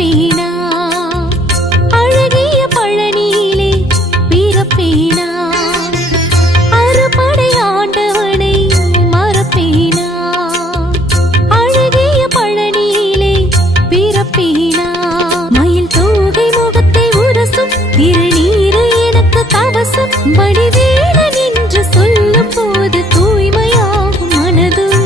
மறப்பேனா அழகிய பழனியிலே பிறப்பேனா அறுபடை ஆண்டவனை மறப்பேனா அழகிய பழனியிலே பிறப்பேனா மயில் தோகை முகத்தை உரசும் திருநீரு எனக்கு கவசம் வடிவேலன் என்று சொல்லும் போது தூய்மையாகும் மனதும்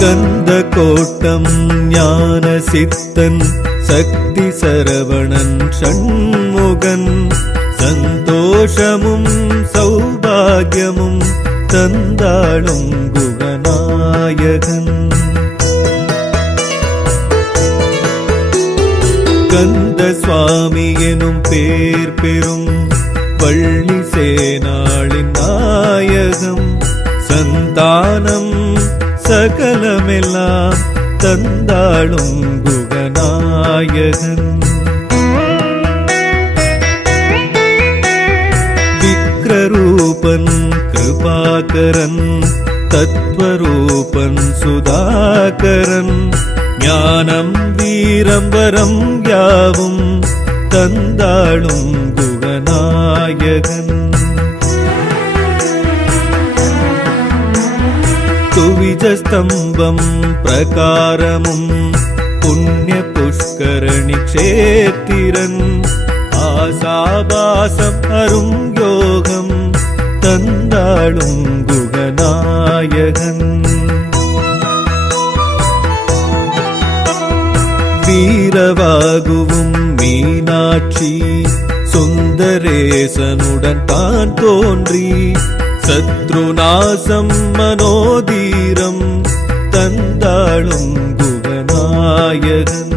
கந்த கோட்டம் ஞான சித்தன் சக்தி சரவணன் ஷண்முகன் சந்தோஷமும் சௌபாகியமும் தந்தாளும் குகநாயகன் கந்த சுவாமி எனும் பேர் பெறும் பள்ளி சேனாளின் நாயகம் சந்தானம் சகலமெல்லாம் தந்தாளும் குகநாயகன் விக்ரரூபன் கிருபாகரன் தத்வரூபன் சுதாகரன் ஆயிரம் வரம் யாவும் தந்தாளும் குகநாயகன். துவிஜஸ்தம்பம் பிரகாரமும் புண்ணிய புஷ்கரணி க்ஷேத்திரன். ஆசாபாசம் அரும் யோகம் தந்தாளும் குகநாயகன். வீரவாகுவும் மீனாட்சி சுந்தரேசனுடன் தான் தோன்றி சத்ருநாசம் மனோதீரம் தந்தாளும் குகநாயகன்.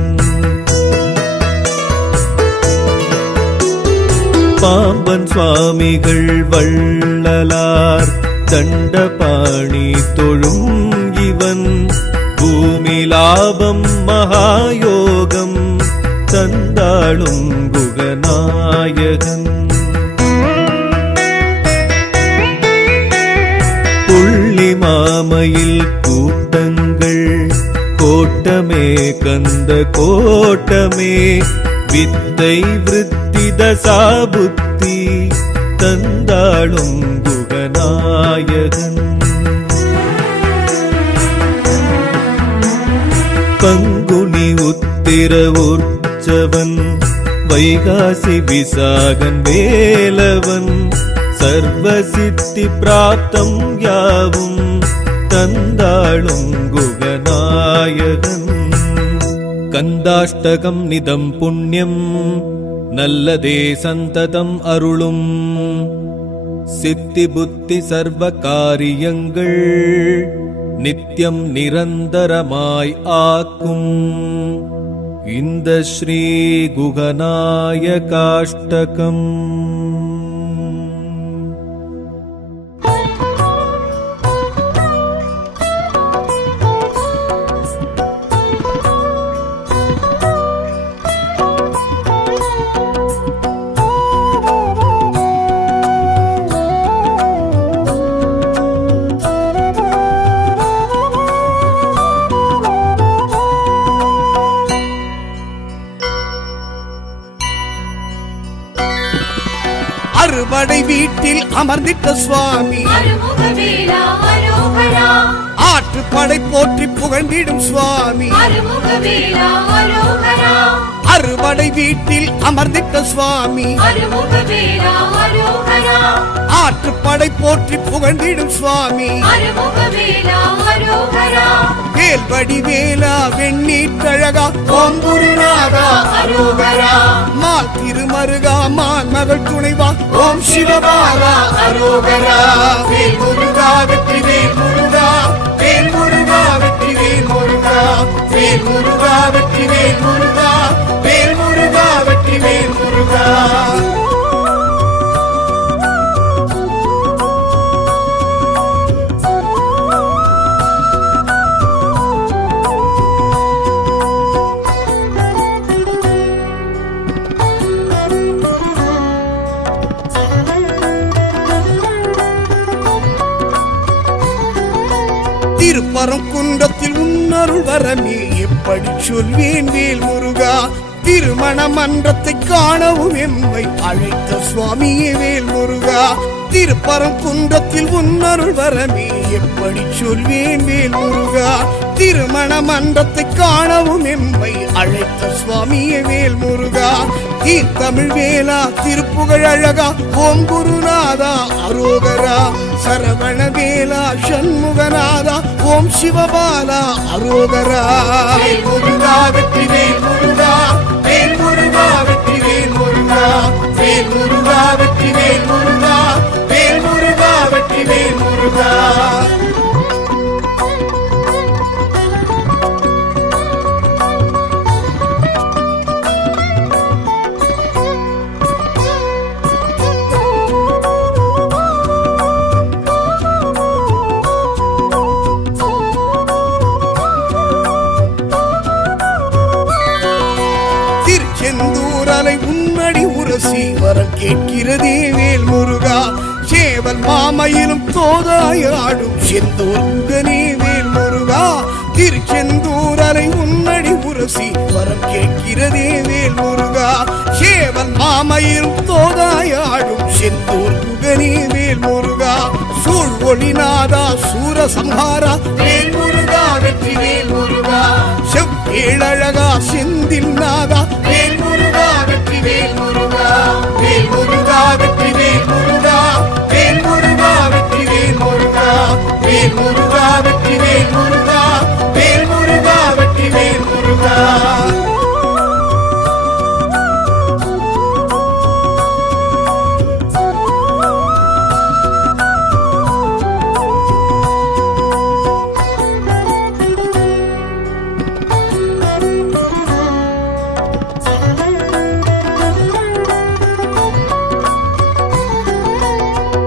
பாம்பன் சுவாமிகள் வள்ளலார் தண்டபாணி தொழும் இவன். பூமி லாபம் மகாயோகம் தந்தாளும் குகநாயகன். புள்ளி மாமையில் கூட்டங்கள் கோட்டமே கந்த கோட்டமே. வித்தை விருத்தி தசாபுத்தி தந்தாளும் குகநாயகன். பங்குனி உத்திர உற்சவன் வைகாசி விசாகன் வேலவன். சர்வசித்தி பிராப்தம் யாவும் தந்தாளும் குகநாயகன். கந்தாஷ்டகம் நிதம் புண்ணியம் நல்லதே சந்ததம் அருளும். சித்தி புத்தி சர்வ காரியங்கள் நித்தியம் நிரந்தரமாய் ஆக்கும். இந்த ஸ்ரீ குகநாயகாஷ்டகம். அறுபடை வீட்டில் அமர்ந்திட்ட சுவாமி அருமுகவேலா அரோகரா. ஆற்றுப்படை போற்றி புகழ்ந்திடும் சுவாமி அருமுகவேலா அரோகரா. அறுபடை வீட்டில் அமர்ந்திட்ட சுவாமி அருமுகவேலா அரோகரா. ஆற்றுப்படை போற்றி புகழ்ந்திடும் சுவாமி அருமுகவேலா அரோகரா. வேல்வடி வேலா வெண்ணீற்றழகா ஓம் குருநாதா அரோகரா. மால் திருமருகா மால் மகள் துணைவா ஓம் சிவபாலா அரோகரா. வேல் முருகா வெற்றி வேல் முருகா. வேல் முருகா வெற்றி வேல் முருகா. வேல் முருகா வெற்றி வேல் முருகா. வேல் முருகா வெற்றி வேல் முருகா. திருப்பரங்குன்றத்தில் உன்னருள் வரமே எப்படி சொல்வேன் வேல் முருகா. திருமண மன்றத்தை காணவும் எம்மை அழைத்த சுவாமியே வேல் முருகா. திருப்பரங்குன்றத்தில் உன்னருள் வரமே எப்படி சொல்வேன் வேல் முருகா. திருமண மன்றத்தை காணவும் எம்மை அழைத்த சுவாமியே வேல் முருகா. தமிழ் வேலா திருப்புகழ் அழகா ஓம் குருநாதா அரோகரா. சரவண வேலா சண்முகநாதா ஓம் சிவபாலா அரோகரா. வேல் முருகா வெற்றி வேல் முருகா. வேல் முருகா வெற்றி வேல் முருகா. வேல் முருகா வெற்றி வேல் முருகா. வேல் முருகா வெற்றி வேல் முருகா. திருச்செந்தூரலை உன்னடி உரசி வரம் கேட்கிறதே வேல் முருகா. சேவல் மாமையிலும் தோதாயாடும் செந்தூர் குகனே வேல் முருகா. திருச்செந்தூரலை உன்னடி உரசி வரம் ஒளிநாதா சூரசம்ஹாரா வேல் முருகா வெற்றி வேல் முருகா செவ்வேழழகா செந்தில் நாதா வேல் முருகா வெற்றி வேல் முருகா வேல் முருகா வெற்றி வேல் முருகா வேல் முருகா வெற்றி வேல் முருகா வேல் முருகா வெற்றி வேல் முருகா வேல் முருகா வெற்றி வேல் முருகா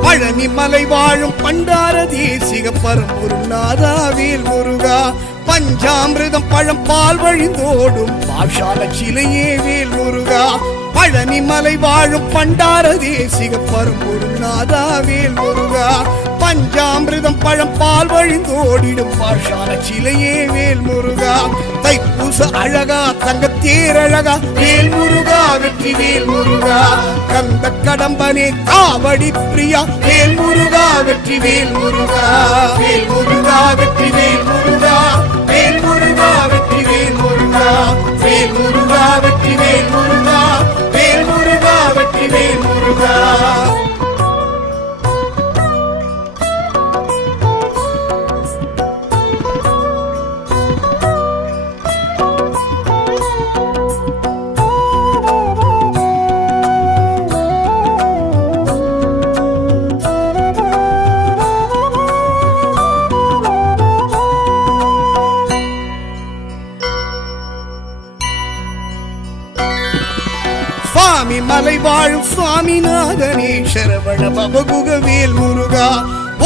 பழனி மலை வாழும் பண்டார தேசிக பரம்பொருநாதா வேல் முருகா பஞ்சாமிர்தம் பழம் பால் வழிந்தோடும் பாஷால சிலையே வேல் முருகா பழனி மலை வாழும் பண்டார தேசிக பரம்பொருநாதா வேல் முருகா பஞ்சாமிர்தம் பழம் பால் வழிந்தோடிடும் பாஷால சிலையே வேல் முருகா தைப்பூச அழகா தங்கத்தேர் அழகா வேல் முருகா வெற்றி வேல் முருகா கந்த கடம்பனே காவடி பிரியா வேல் முருகா வெற்றி வேல் முருகா வேல் முருகா வெற்றி வேல் முருகா வேல் முருகா வெற்றி வேல் முருகா வேல் முருகா வெற்றி வேல் முருகா வேல் முருகா வெற்றி வேல் முருகா சுவாமி மலை வாழும் சுவாமிநாதனே சரவண பவகுக வேல் முருகா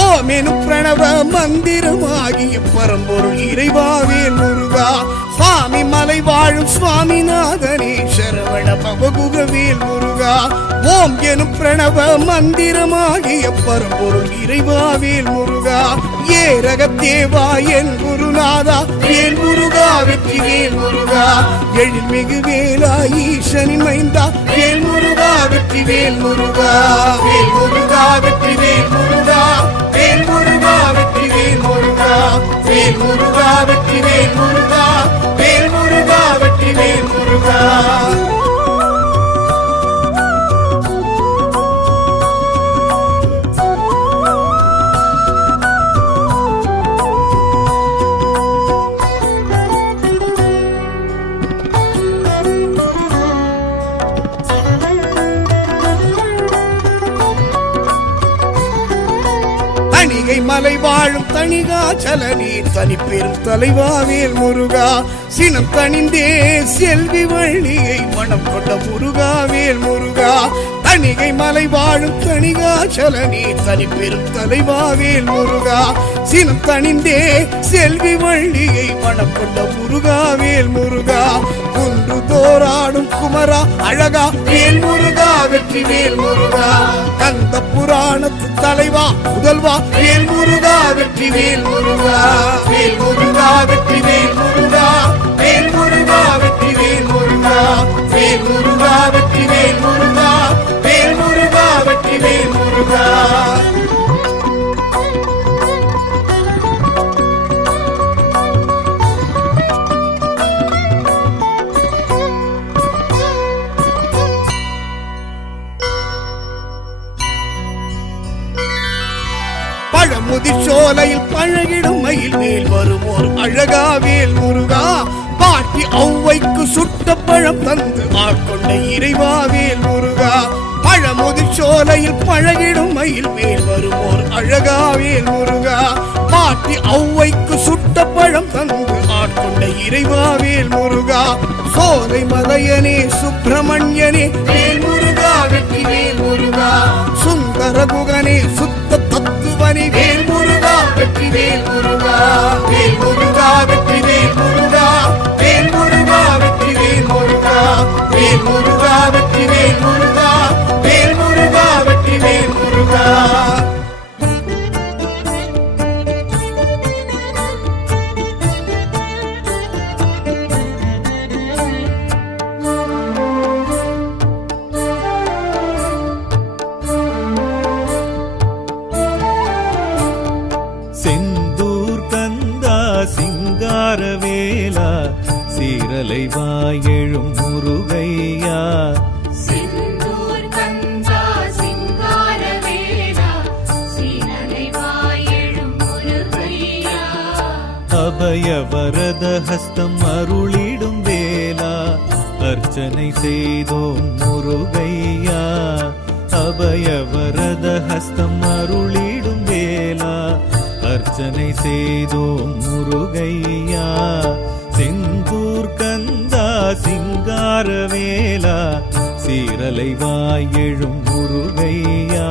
ஓமெனும் பிரணவ மந்திரமாகிய பரம்பொருள் இறைவா வேல் முருகா சுவாமி மலை வாழும் சுவாமிநாதனே சரவண பவகுக வேல் முருகா ஓம் எனும் பிரணவ மந்திரமாகிய பரம்பொருள் இறைவா வேல் முருகா ஏரக தேவா என் குருநாதா வேல் முருகா வெற்றி வேல் முருகா எழில்மிகு வேலா ஈசனின் மைந்தா வேல் முருகா வெற்றி வேல் முருகா வேல் முருகா வெற்றி வேல் முருகா வேல் முருகா வெற்றி வேல் முருகா வேல் முருகா வெற்றி வேல் முருகா வேல் முருகா வெற்றி வேல் முருகா தணிகை மலை வாழும் தணிகாச்சல நீர் தனி பெரும் தலைவா வேல் முருகா சினம் தணிந்தே செல்வி வள்ளியை மனம் கொண்ட முருகா வேல் முருகா தணிகை மலை வாழும் தணிகாச்சல நீர் தனி பெரும் தலைவா வேல் முருகா சினம் தணிந்தே செல்வி வள்ளியை மனம் கொண்ட முருகா வேல் முருகா குன்று தோராடும் குமரா அழகா வேல் முருகா வெற்றி வேல் முருகா கந்த புராணத்து தலைவா முதல்வா வேல் முருகா வெற்றி வேல் முருகா வேல் முருகா வெற்றி வேல் முருகா வேல் முருகா வெற்றி வேல் முருகா வேல் முருகா வெற்றி வேல் முருகா வேல் முருகா வெற்றி வேல் முருகா பழமுதிர் சோலையில் பழகிடும் மயில் மேல் வருமோர் அழகா வேல் முருகா பாட்டி ஔவைக்கு சுட்ட பழம் தந்து ஆட்கொண்ட இறைவா வேல் முருகா பழமுதிர் சோலையில் பழகிடும் மயில் மேல் வருமோர் அழகா வேல் முருகா பாட்டி ஔவைக்கு சுட்ட பழம் தந்து ஆட்கொண்ட இறைவா வேல் முருகா சோலை மலையனே சுப்பிரமணியனே வேல் முருகா வெற்றி வேல் முருகா சுந்தர குகனே சுத்த தத்துவனே வேல் முருகா வெற்றி வேல் முருகா வேல் முருகா வெற்றி வேல் முருகா வேல் முருகா வெற்றி வேல் முருகா வேல் முருகா வெற்றி வேல் முருகா வேல் முருகா வெற்றி வேல் முருகா சீரலை வாயெழும் முருகையா செந்தூர் கந்தா சிங்காரவேலா சீரலை வாயெழும் முருகையா அபய வரத ஹஸ்தம் அருளிடும் வேலா அர்ச்சனை செய்தோம் முருகையா அபய வரத ஹஸ்தம் அருளிடும் வேலா அர்ச்சனை செய்தோம் முருகையா செந்தூர் கந்தா சிங்காரவேலா சீரலை வாயெழும் முருகையா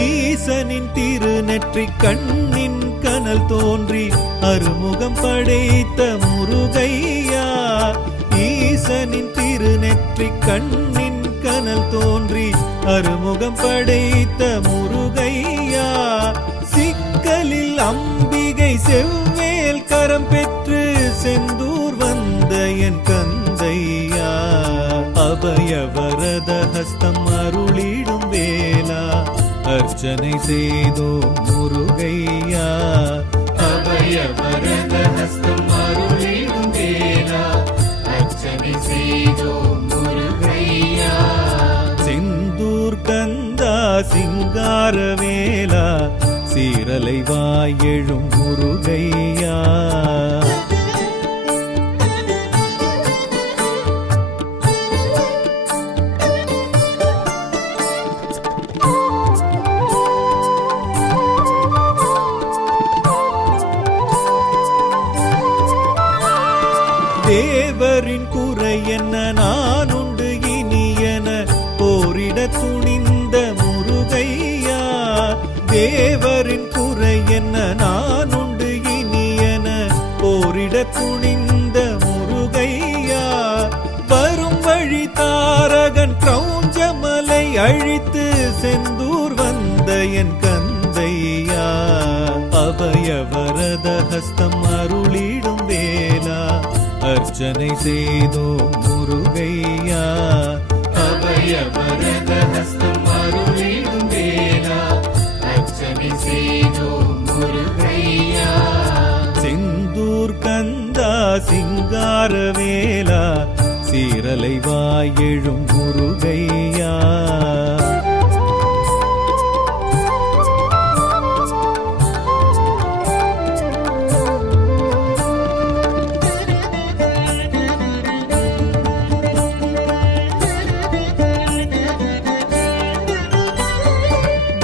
ஈசனின் திருநெற்றி கண்ணின் கனல் தோன்றி அருமுகம் படைத்த முருகையா ஈசனின் திருநெற்றி கண்ணின் கனல் தோன்றி அருமுகம் படைத்த முருகையா சிக்கலில் அம்பிகை செவ்வேல் கரம் பெற்று செந்தூர் வந்த என் கந்தையா அபய வரத ஹஸ்தம் அருளிடும் வேலா அர்ச்சனை செய்தோம் முருகையா அபய வரத ஹஸ்தம் அருளிடும் வேலா அர்ச்சனை செய்தோம் முருகையா செந்தூர் கந்தா சிங்காரவேலா சீரலை வாயெழும் முருகையா தேவரின் குறை என்ன நான் உண்டு இனியன போரிட துணிந்த முருகையா தேவரின் குறை என்ன நான் உண்டு இனியன போரிட துணிந்த முருகையா வரும் வழி தாரகன் கிரௌஞ்சமலை அழித்து செந்தூர் வந்த என் கந்தையா அபய வரத ஹஸ்தம் அருளிடும் வேலா அர்ச்சனை செய்தோம் முருகையா அபய வரத ஹஸ்தம் அருளிடும் வேலா அர்ச்சனை செய்தோம் முருகையா செந்தூர் கந்தா சிங்காரவேலா சீரலை வாயெழும் முருகையா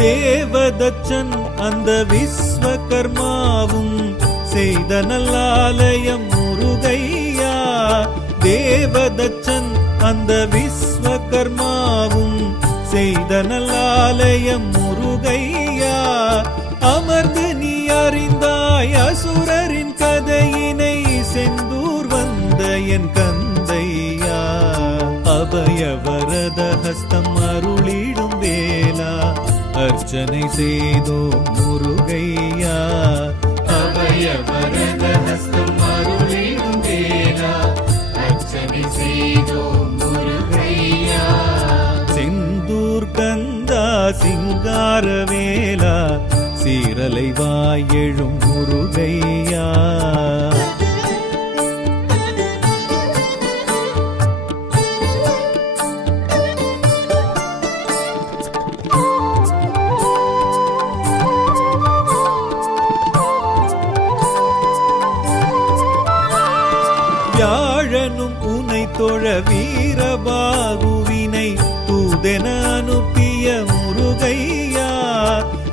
தேவதச்சன் அந்த விஸ்வகர்மாவும் செய்த நல்லாலயம் முருகையா தேவதச்சன் அந்த விஸ்வகர்மாவும் செய்த நல்லாலயம் முருகையா அமர்ந்து நீ அறிந்தாய் அசுரரின் கதையினை செந்தூர் வந்த என் கந்தையா அபய வரத ஹஸ்தம் அருளிடும் வேலா அர்ச்சனை செய்தோம் முருகையா அபய வரத ஹஸ்தம் அருளிடும் வேலா அர்ச்சனை செய்தோம் முருகையா செந்தூர் கந்தா சிங்காரவேலா சீரலை வாயெழும் முருகையா வியாழனும் உனை தொழ வீரபாகுவினை தூதென அனுப்பிய முருகையா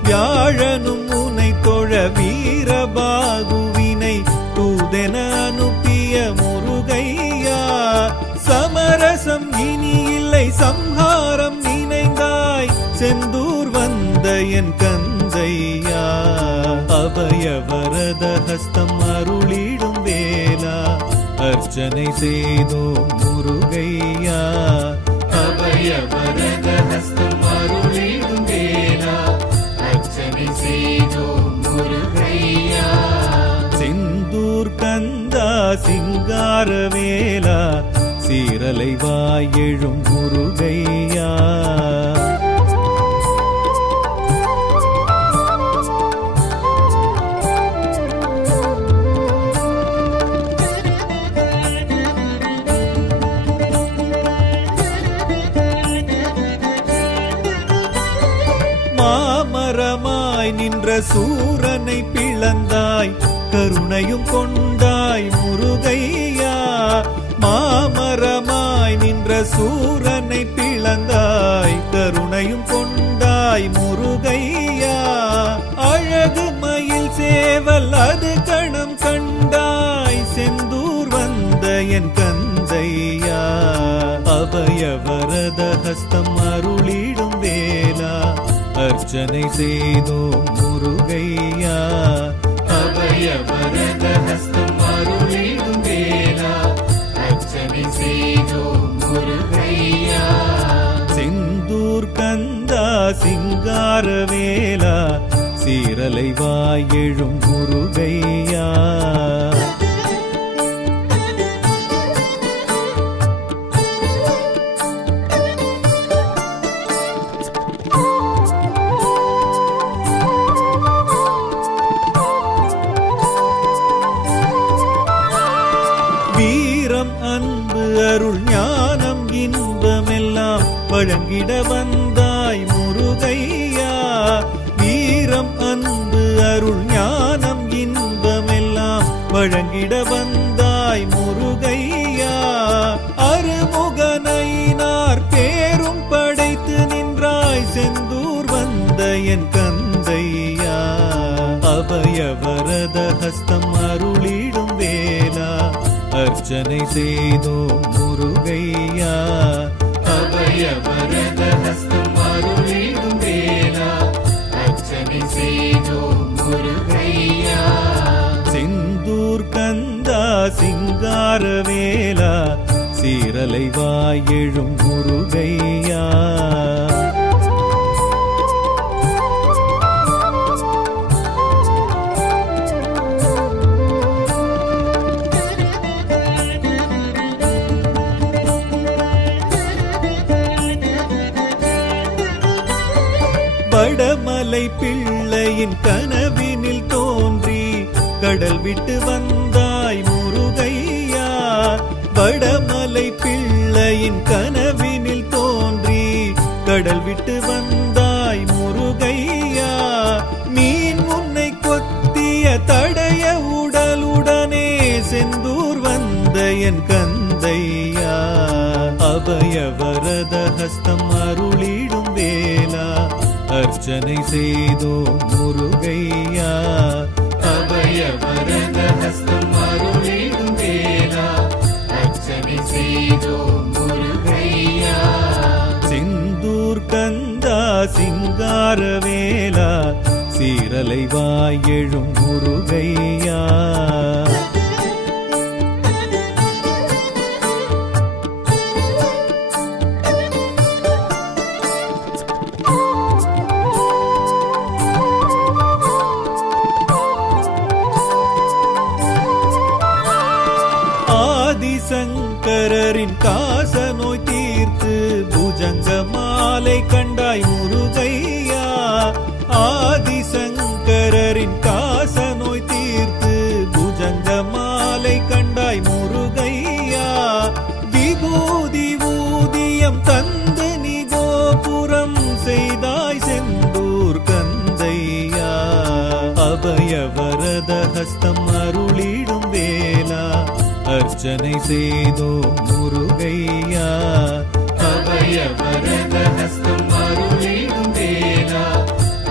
வியாழனும் உனை தொழ வீரபாகுவினை தூதென அனுப்பிய முருகையா சமரசம் இனி இல்லை சம்ஹாரம் நினைந்தாய் செந்தூர் வந்த என் கந்தையா அபய வரத ஹஸ்தம் அருளிடும் வேலா அர்ச்சனை செய்தோம் முருகையா அபய வரத ஹஸ்தம் அருளிடும் வேலா அர்ச்சனை செய்தோம் முருகையா செந்தூர் கந்தா சிங்காரவேலா சீரலை வாயெழும் முருகையா மாமரமாய் நின்ற சூரனை பிளந்தாய் கருணையும் கொண்டாய் முருகையா மாமரமாய் நின்ற சூரனை பிளந்தாய் கருணையும் கொண்டாய் முருகையா அழகு மயில் சேவல் அது கணம் கண்டாய் செந்தூர் வந்த என் கந்தையா அபயவரத ஹஸ்தம் அருளிடும் வேலா அர்ச்சனை செய்தோம் முருகையா அபயவரத ஹஸ்தம் அருளிடும் வேலா அர்ச்சனை செய்தோம் முருகையா செந்தூர் கந்தா சிங்காரவேலா சீரலை வாயெழும் முருகையா வீரம் அன்பு அருள் ஞானம் இன்பமெல்லாம் வழங்கிட வந்தாய் முருகையா வீரம் அன்பு அருள் ஞானம் இன்பமெல்லாம் வழங்கிட வந்தாய் முருகையா அருமுகனைனார் பேரும் படைத்து நின்றாய் செந்தூர் வந்த என் கந்தையா அபயவரத ஹஸ்தம் அருளிடும் வேலா அர்ச்சனை செய்தோம் முருகையா அபயவரத ஹஸ்தம் அருளிடும் வேலா அர்ச்சனை செய்தோம் முருகையா செந்தூர் கந்தா சிங்காரவேலா சீரலை வாயெழும் முருகையா வடமலை பிள்ளையின் கனவினில் தோன்றி கடல் விட்டு வந்தாய் முருகையா வடமலை பிள்ளையின் கனவினில் தோன்றி கடல் விட்டு வந்தாய் முருகையா மீன் உன்னை கொத்திய தடைய உடலுடனே செந்தூர் வந்த என் கந்தையா அபயவரத ஹஸ்தம் அருளிடும் வேலா அர்ச்சனை செய்தோம் முருகையா அபயவரத ஹஸ்தம் அருளிடும் வேலா அர்ச்சனை செய்தோம் முருகையா செந்தூர் கந்தா சிங்காரவேலா சீரலை வாயெழும் முருகையா ஆதிசங்கரரின் காச நோய் தீர்த்து புஜங்க மாலை கண்டாய் முருகையா ஆதிசங்கரரின் காச நோய் தீர்த்து புஜங்க மாலை கண்டாய் முருகையா விபூதி ஊதியம் தந்து நீ கோபுரம் செய்தாய் செந்தூர் கந்தையா அபயவரத ஹஸ்தம் அருளிடும் வேலா அர்ச்சனை செய்தோம் முருகையா அபயவரத ஹஸ்தம் அருளிடும் வேலா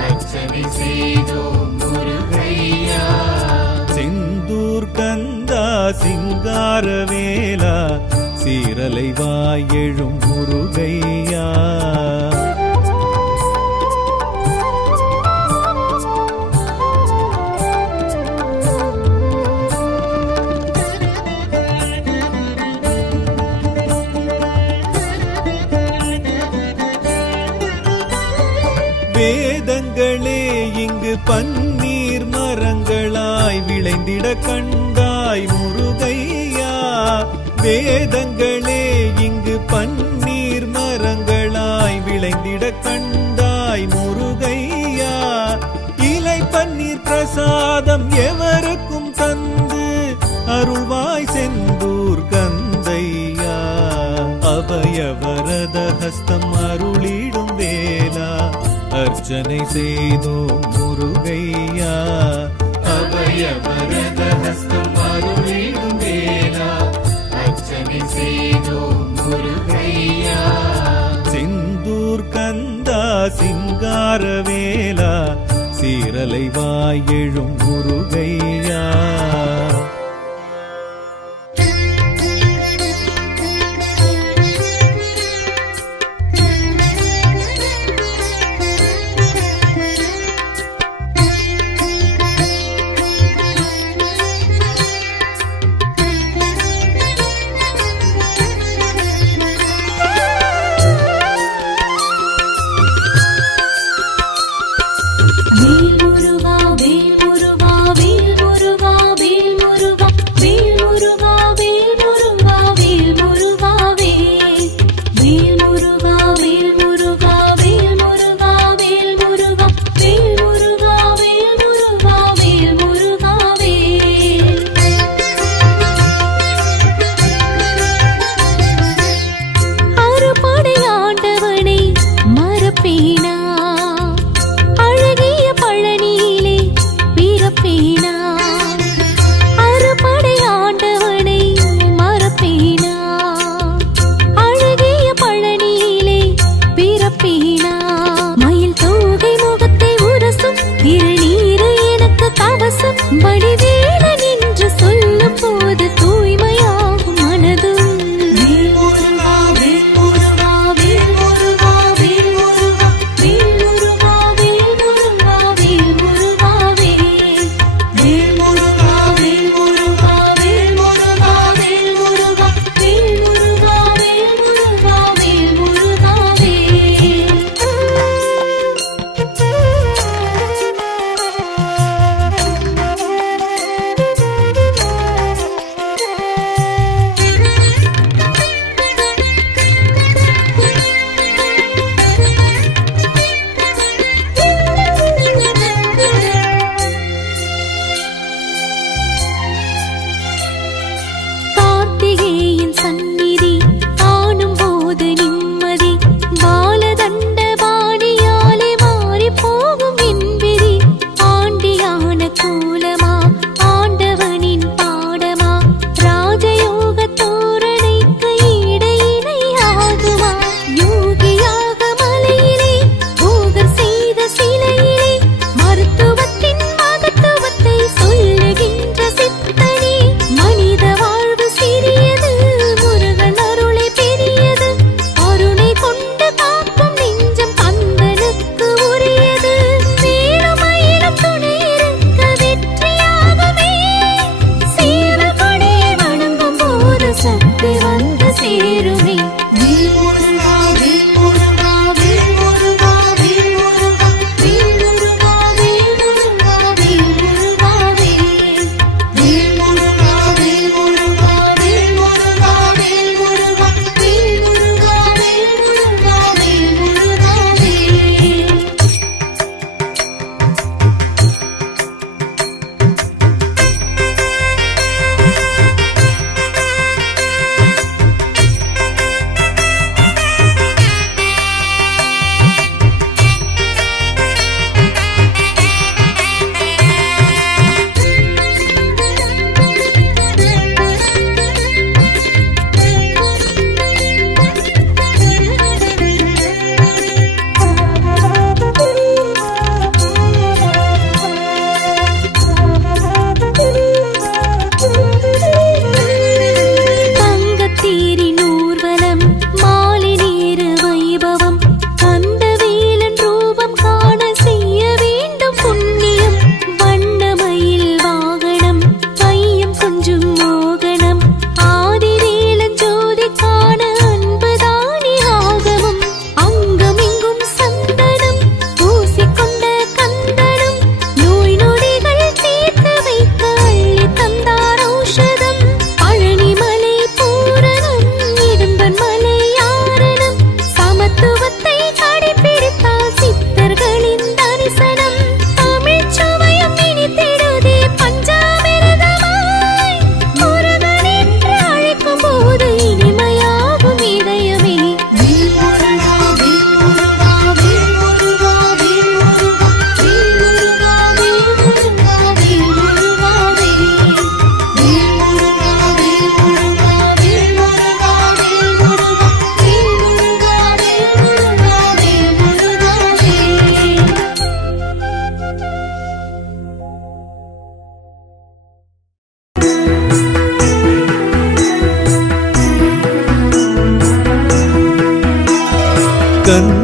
அர்ச்சனை செய்தோம் முருகையா செந்தூர் கந்தா சிங்காரவேலா சீரலை வாயெழும் முருகையா வேதங்களே இங்கு பன்னீர் மரங்களாய் மரங்களாய் விளைந்திட கண்டாய் முருகையா. வேதங்களே இங்கு பன்னீர் மரங்களாய் விளைந்திட கண்டாய் முருகையா. இலை பன்னீர் பிரசாதம் எவருக்கும் தந்து அருள்வாய் செந்தூர் கந்தையா. அபயவரத ஹஸ்தம் அருளிடும் வேலா அர்ச்சனை செய்தோம் முருகையா. அபயவரத ஹஸ்தம் அருளிடும் வேலா அர்ச்சனை செய்தோம் முருகையா. செந்தூர் கந்தா சிங்கார வேலா சீரலை வாயெழும் முருகையா. வேல் முருகா வேல் முருகா வேல் முருகா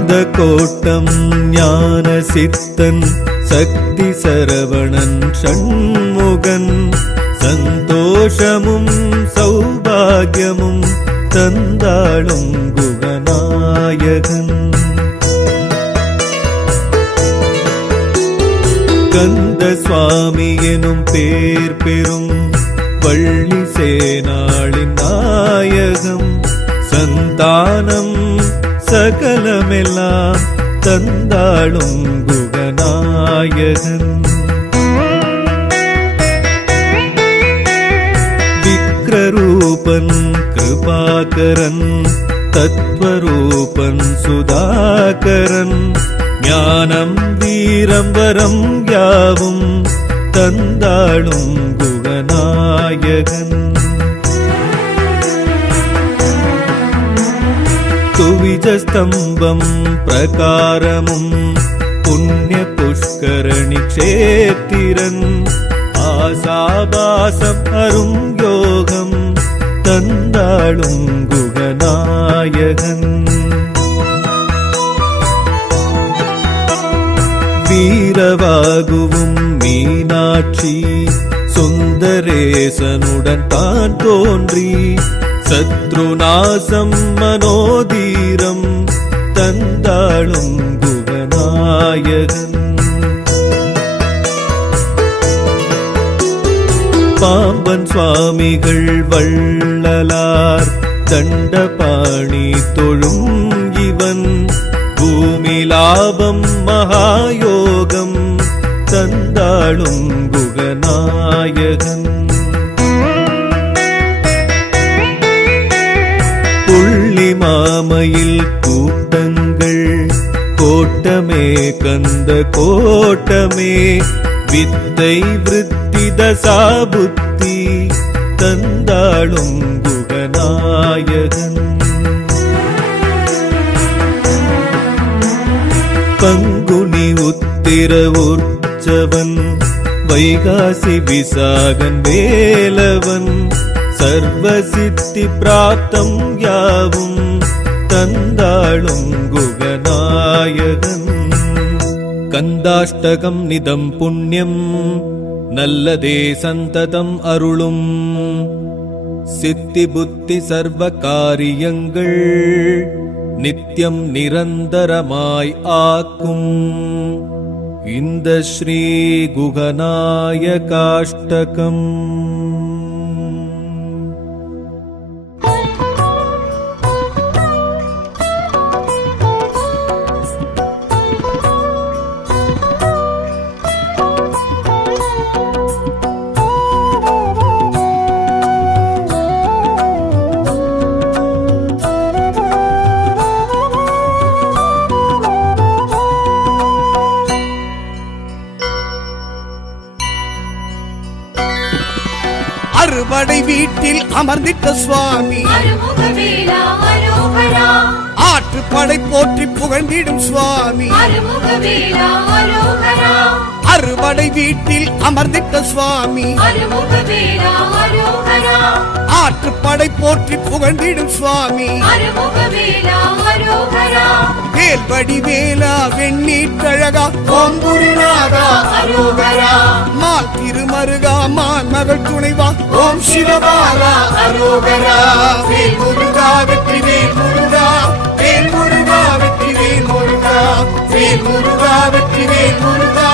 கந்த கோட்டம் ஞான சித்தன் சக்தி சரவணன் ஷண்முகன் சந்தோஷமும் சௌபாகியமும் தந்தாளும் குகநாயகன் கந்த சுவாமி எனும் பேர் பெறும் வள்ளி சேனாளின் நாயகம் சந்தானம் சகலமெல்லாம் தந்தாளும் குகநாயகன் விக்ரரூபன் கிருபாகரன் தத்வரூபன் சுதாகரன் ஞானம் வீரம் வரம் யாவும் தந்தாளும் குகநாயகன் துவிஜஸ்தம்பம் பிரகாரமும் புண்ணிய புஷ்கரணி க்ஷேத்திரன் ஆசாபாசம் அரும் யோகம் தந்தாளும் குகநாயகன் வீரவாகுவும் மீனாட்சி சுந்தரேசனுடன் தான் தோன்றி சத்ருநாசம் மனோதீரம் தந்தாளும் குகநாயகன் பாம்பன் சுவாமிகள் வள்ளலார் தண்டபாணி தொழும் இவன் பூமி லாபம் மகாயோகம் தந்தாளும் குகநாயகன் புள்ளி மாமையில் கூட்டங்கள் கோட்டமே கந்த கோட்டமே வித்தை விருத்தி தசாபுத்தி தந்தாளும் குகநாயகன் பங்குனி உத்திர உற்சவன் வைகாசி விசாகன் வேலவன் சர்வ சித்தி பிராப்தம் யாவும் தந்தாளும் குகநாயகன் கந்தாஷ்டகம் நிதம் புண்ணியம் நல்லதே சந்ததம் அருளும் சித்தி புத்தி சர்வ காரியங்கள் நித்தியம் நிரந்தரமாய் ஆக்கும் இந்த ஸ்ரீ குகநாயகாஷ்டகம். அறுபடை வீட்டில் அமர்ந்திட்ட சுவாமி அருமுகவேலா அரோகரா ஆற்றுப்படை போற்றி புகழ்ந்திடும் சுவாமி அருமுகவேலா அரோகரா அறுபடை வீட்டில் அமர்ந்திட்ட சுவாமி அருமுகவேலா அரோகரா ஆற்றுப்படை போற்றி புகழ்ந்திடும் சுவாமி அருமுகவேலா அரோகரா வேல்வடி வேலா வெண்ணீற்றழகா ஓம் குருநாதா அரோகரா மால் திருமருகா மான் மகள் துணைவா ஓம் சிவபாலா அரோகரா வேல் முருகா வெற்றி வேல் முருகா வேல் முருகா வெற்றி வேல் முருகா வேல் முருகா வெற்றி வேல் முருகா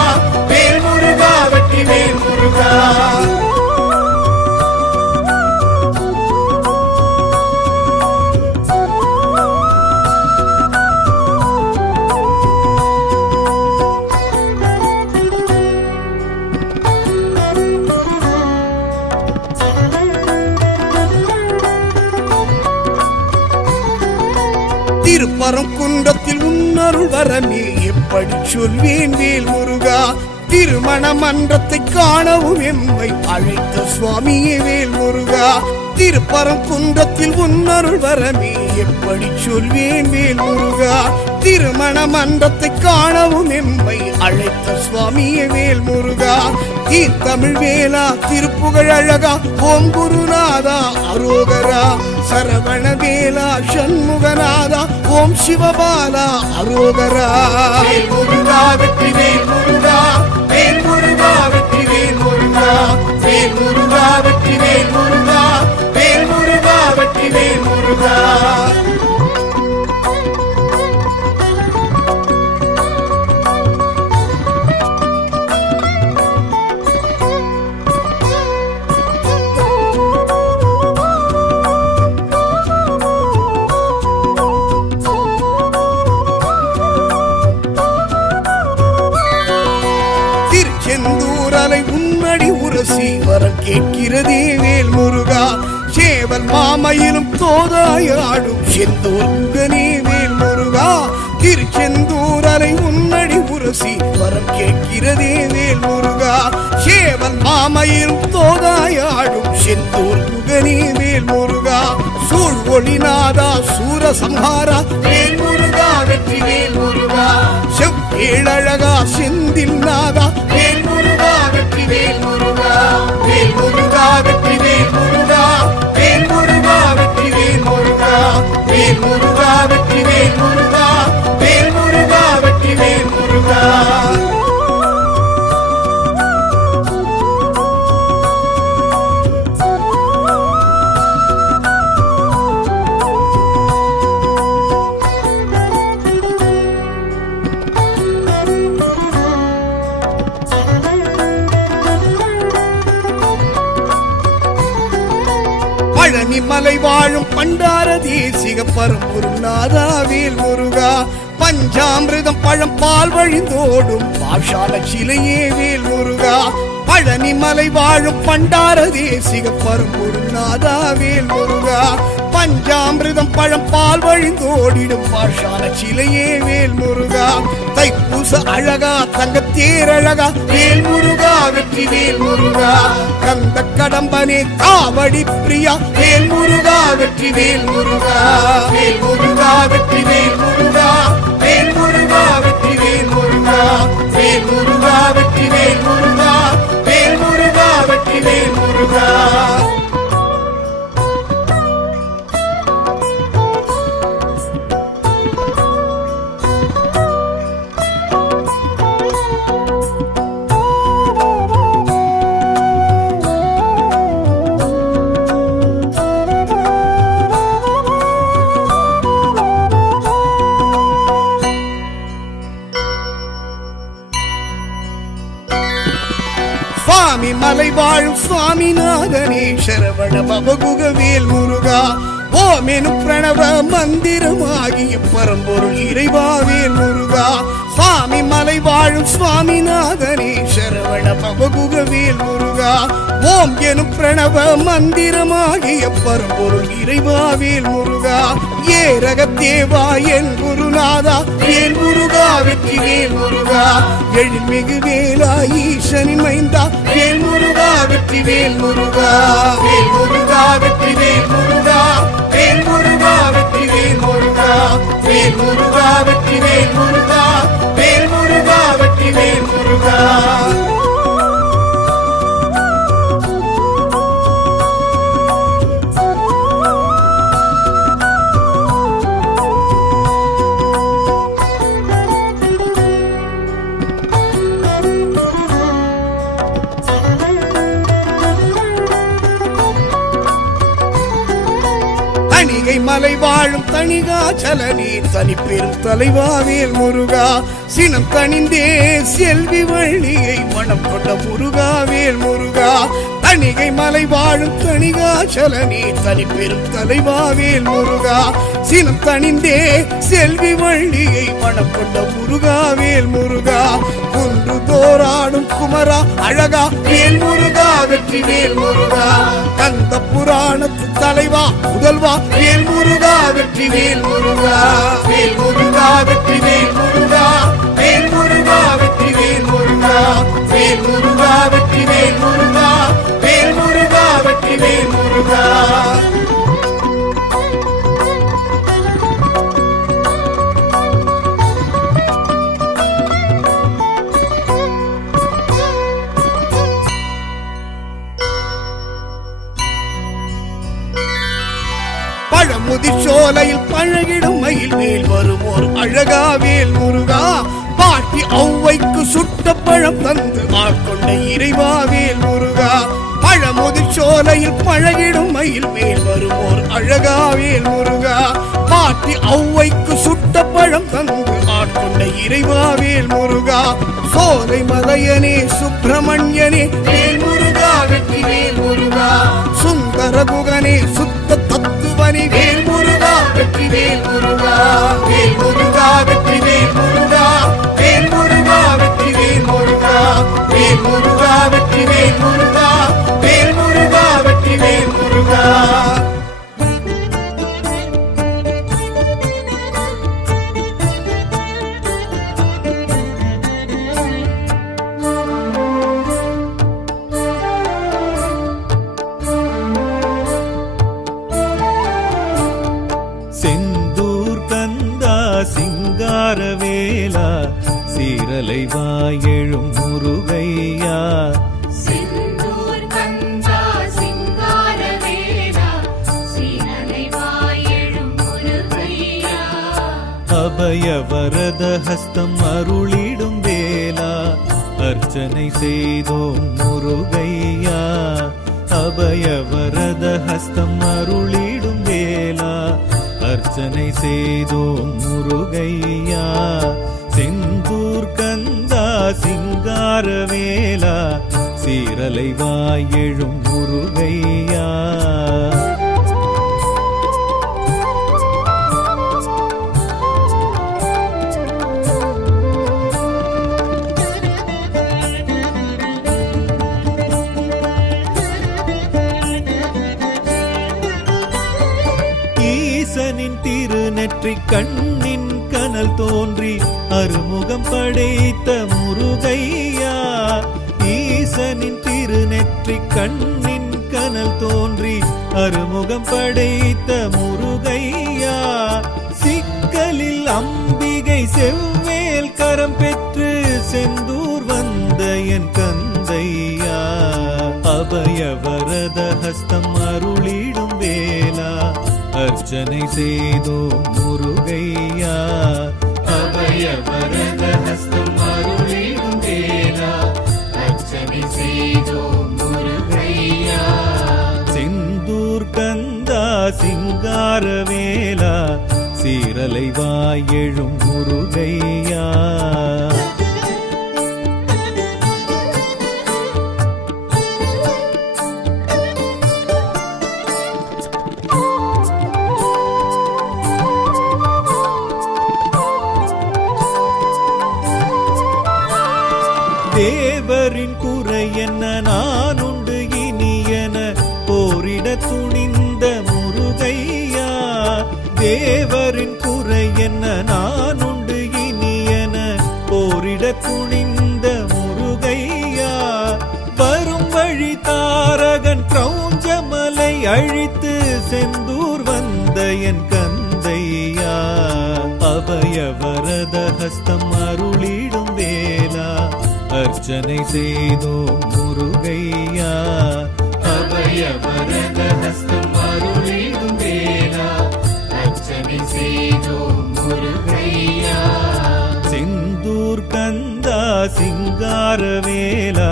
வேல் முருகா வெற்றி வேல் முருகா. திருப்பரங்குன்றத்தில் உன்னருள் வரமே எப்படி சொல்வேன் வேல் முருகா திருமண மன்றத்தை காணவும் எம்மை அழைத்த சுவாமியே வேல் முருகா திருப்பரங்குன்றத்தில் உன்னருள் வரமே எப்படி சொல்வேன் வேல் முருகா. திருமண மன்றத்தை காணவும் எம்மை அழைத்த சுவாமியே வேல் முருகா. தீர்த்தமிழ் வேலா திருப்புகழ் அழகா ஓம் குருநாதா அரோகரா. சரவண வேலா சண்முகநாதா ஓம் சிவபாலா அரோகரா. வேல் முருகா வெற்றி வேல் முருகா, வேல் முருகா வெற்றி வேல் முருகா, வேல் முருகா வெற்றி வேல் முருகா, வேல் முருகா வெற்றி வேல் முருகா. திருச்செந்தூரலை உன்னடி உரசி வரம் கேட்கிறதே வேல் முருகா. சேவல் மாமயிலும் தோதாயாடும் செந்தூர் முகனே வேல் முருகா. திருச்செந்தூரலை உன்னடி உரசி வரம் கேட்கிறதே வேல் முருகா. சேவல் மாமயிலும் தோதாயாடும் செந்தூர் முகனே வேல் முருகா. சூழ் ஒளிநாதா சூரசம்ஹாரா வேல் முருகா வெற்றி வேல் முருகா. செவ்வேழழகா செந்தில் நாதா வேல் முருகா வெற்றி வேல் முருகா. வேல் முருகா வெற்றி வேல் முருகா, வேல் முருகா வெற்றி வேல் முருகா, வேல் முருகா வெற்றி வேல் முருகா, வேல் முருகா வெற்றி வேல் முருகா. பழனி மலை வாழும் பண்டார தேசிக பரம்பொருநாதா வேல் முருகா. பஞ்சாமிர்தம் பழம் பால் வழிந்தோடும் பாஷால சிலையே வேல் முருகா. பழனி மலை வாழும் பண்டார தேசிக பரம்பொருநாதா வேல் முருகா. பஞ்சாமிர்தம் பழம் பால் வழிந்தோடிடும் பாஷால சிலையே வேல் முருகா. தைப்பூச அழகா தங்கத்தேரழகா வேல் முருகா வெற்றி வேல் முருகா. கந்த கடம்பனே காவடி பிரியா வேல் முருகா வெற்றி வேல் முருகா. வேல் முருகா வெற்றி வேல் முருகா, வேல் முருகா வெற்றி வேல் முருகா, வேல் முருகா வெற்றி வேல் முருகா, வேல் முருகா வெற்றி வேல் முருகா. சுவாமி மலை வாழும் சுவாமிநாதனே சரவண பவகுக வேல் முருகா. ஓமெனும் பிரணவ மந்திரமாகிய பரம்பொருள் இறைவா வேல் முருகா. சுவாமி மலை வாழும் சுவாமிநாதனே சரவண பவகுக வேல் முருகா. ஓம் எனும் பிரணவ மந்திரமாகிய பரம்பொருள் இறைவா வேல் முருகா. ஏரகத்தேவா என் குருநாதா வேல் முருகா வெற்றி வேல் முருகா. எழில்மிகு வேலா ஈசனின் மைந்தா வேல் முருகா வெற்றி வேல் முருகா. வேல் முருகா வெற்றி வேல் முருகா, வேல் முருகா வெற்றி வேல் முருகா, வேல் முருகா வெற்றி வேல் முருகா, வேல் முருகா வெற்றி வேல் முருகா. தணிகை மலை வாழும் தணிகாச்சலனே தனி பெரும் தலைவா வேல் முருகா. சினம் தணிந்தே செல்வி வள்ளியை மனம் கொண்ட முருகா வேல் முருகா. தணிகை மலை வாழும் தணிகாச்சலனே தனி பெரும் தலைவா வேல் முருகா. சினம் தணிந்தே செல்வி வள்ளியை மனம் கொண்ட முருகா வேல் முருகா. குன்று தோராடும் குமரா அழகா வேல் முருகா வெற்றி வேல் முருகா. கந்த புராணத்து தலைவா முதல்வா வேல் முருகா வெற்றி வேல் முருகா. வேல் முருகா வெற்றி வேல் முருகா, வேல் முருகா வெற்றி வேல் முருகா, வேல் முருகா வெற்றி வேல் முருகா, வேல் முருகா வெற்றி வேல் முருகா. பழமுதிர் சோலையில் பழகிடும் மயில் மேல் வருமோர் அழகா வேல் முருகா பாட்டி ஔவைக்கு சுட்ட பழம் தந்து ஆட்கொண்ட இறைவா வேல் முருகா பழமுதிர் சோலையில் பழகிடும் மயில் மேல் வருமோர் அழகா வேல் முருகா பாட்டி ஔவைக்கு சுட்ட பழம் தந்து ஆட்கொண்ட இறைவா வேல் முருகா சோலை மலையனே சுப்பிரமணியனே வேல் முருகா வெற்றி வேல் முருகா சுந்தர குகனே சுத்த தத்துவனே வேல் முருகா வெற்றி வேல் முருகா வேல் முருகா வெற்றி வேல் முருகா வேல் முருகா வெற்றி வேல் முருகா வேல் முருகா வெற்றி வேல் முருகா வேல் முருகா வெற்றி வேல் முருகா செந்தூர் கந்தா சிங்காரவேலா சீரலை வாயெழும் முருகையா செந்தூர் கந்தா சிங்காரவேலா சீரலை வாயெழும் முருகையா அபயவரத ஹஸ்தம் அருளிடும் வேலா அர்ச்சனை செய்தோம் முருகையா அபயவரத ஹஸ்தம் அருளிடும் வேலா அர்ச்சனை செய்தோம் முருகையா செந்தூர் கந்தா சிங்காரவேலா சீரலை வாயெழும் முருகையா ஈசனின் திருநெற்றி கண்ணின் கனல் தோன்றி அருமுகம் படைத்த முருகையா ஈசனின் திருநெற்றி கண்ணின் கனல் தோன்றி அருமுகம் படைத்த முருகையா சிக்கலில் அம்பிகை செவ்வேல் கரம் பெற்று செந்தூர் வந்த என் கந்தையா அபயவரத ஹஸ்தம் அருளிடும் வேலா அர்ச்சனை செய்தோம் முருகையா அபயவரத ஹஸ்தம் அருளிடும் வேலா அர்ச்சனை செய்தோம் முருகையா செந்தூர் கந்தா சிங்காரவேலா சீரலை வாயெழும் முருகையா தேவரின் குறை என்ன நான் உண்டு இனியன போரிட துணிந்த முருகையா தேவரின் குறை என்ன நான் உண்டு இனியன போரிட துணிந்த முருகையா வரும் வழி தாரகன் கிரௌஞ்சமலை அழித்து செந்தூர் வந்த என் கந்தையா அபயவரத ஹஸ்தம் அருளிடும் வேலா அர்ச்சனை செய்தோம் முருகையா அபயவரத ஹஸ்தம் அருளிடும் வேலா அர்ச்சனை செய்தோம் முருகையா செந்தூர் கந்தா சிங்காரவேலா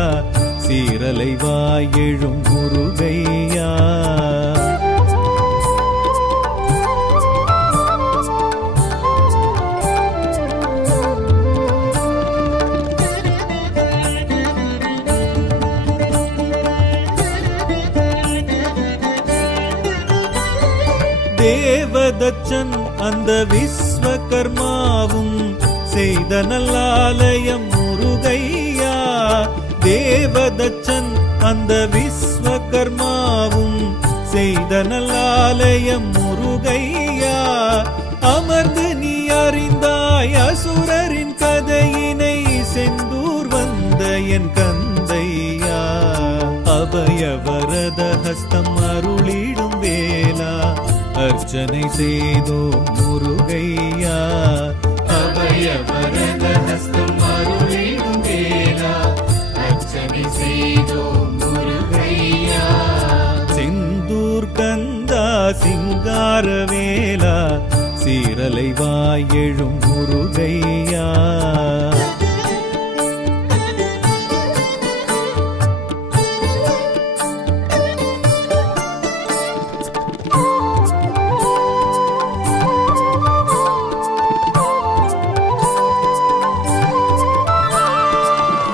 சீரலை வாயெழும் முருகையா தேவதச்சன் அந்த விஸ்வகர்மாவும் செய்த நல்லாலயம் முருகையா தேவதச்சன் அந்த விஸ்வகர்மாவும் செய்த நல்லாலயம் முருகையா அமர்ந்து நீ அறிந்தாய் அசுரரின் கதையினை செந்தூர் வந்த என் கந்தையா அபயவரத ஹஸ்தம் அருளிடும் வேலா அர்ச்சனை செய்தோம் முருகையா அபயவரத ஹஸ்தம் அருளிடும் வேலா அர்ச்சனை செய்தோம் முருகையா செந்தூர் கந்தா சிங்காரவேலா சீரலை வாயெழும் முருகையா.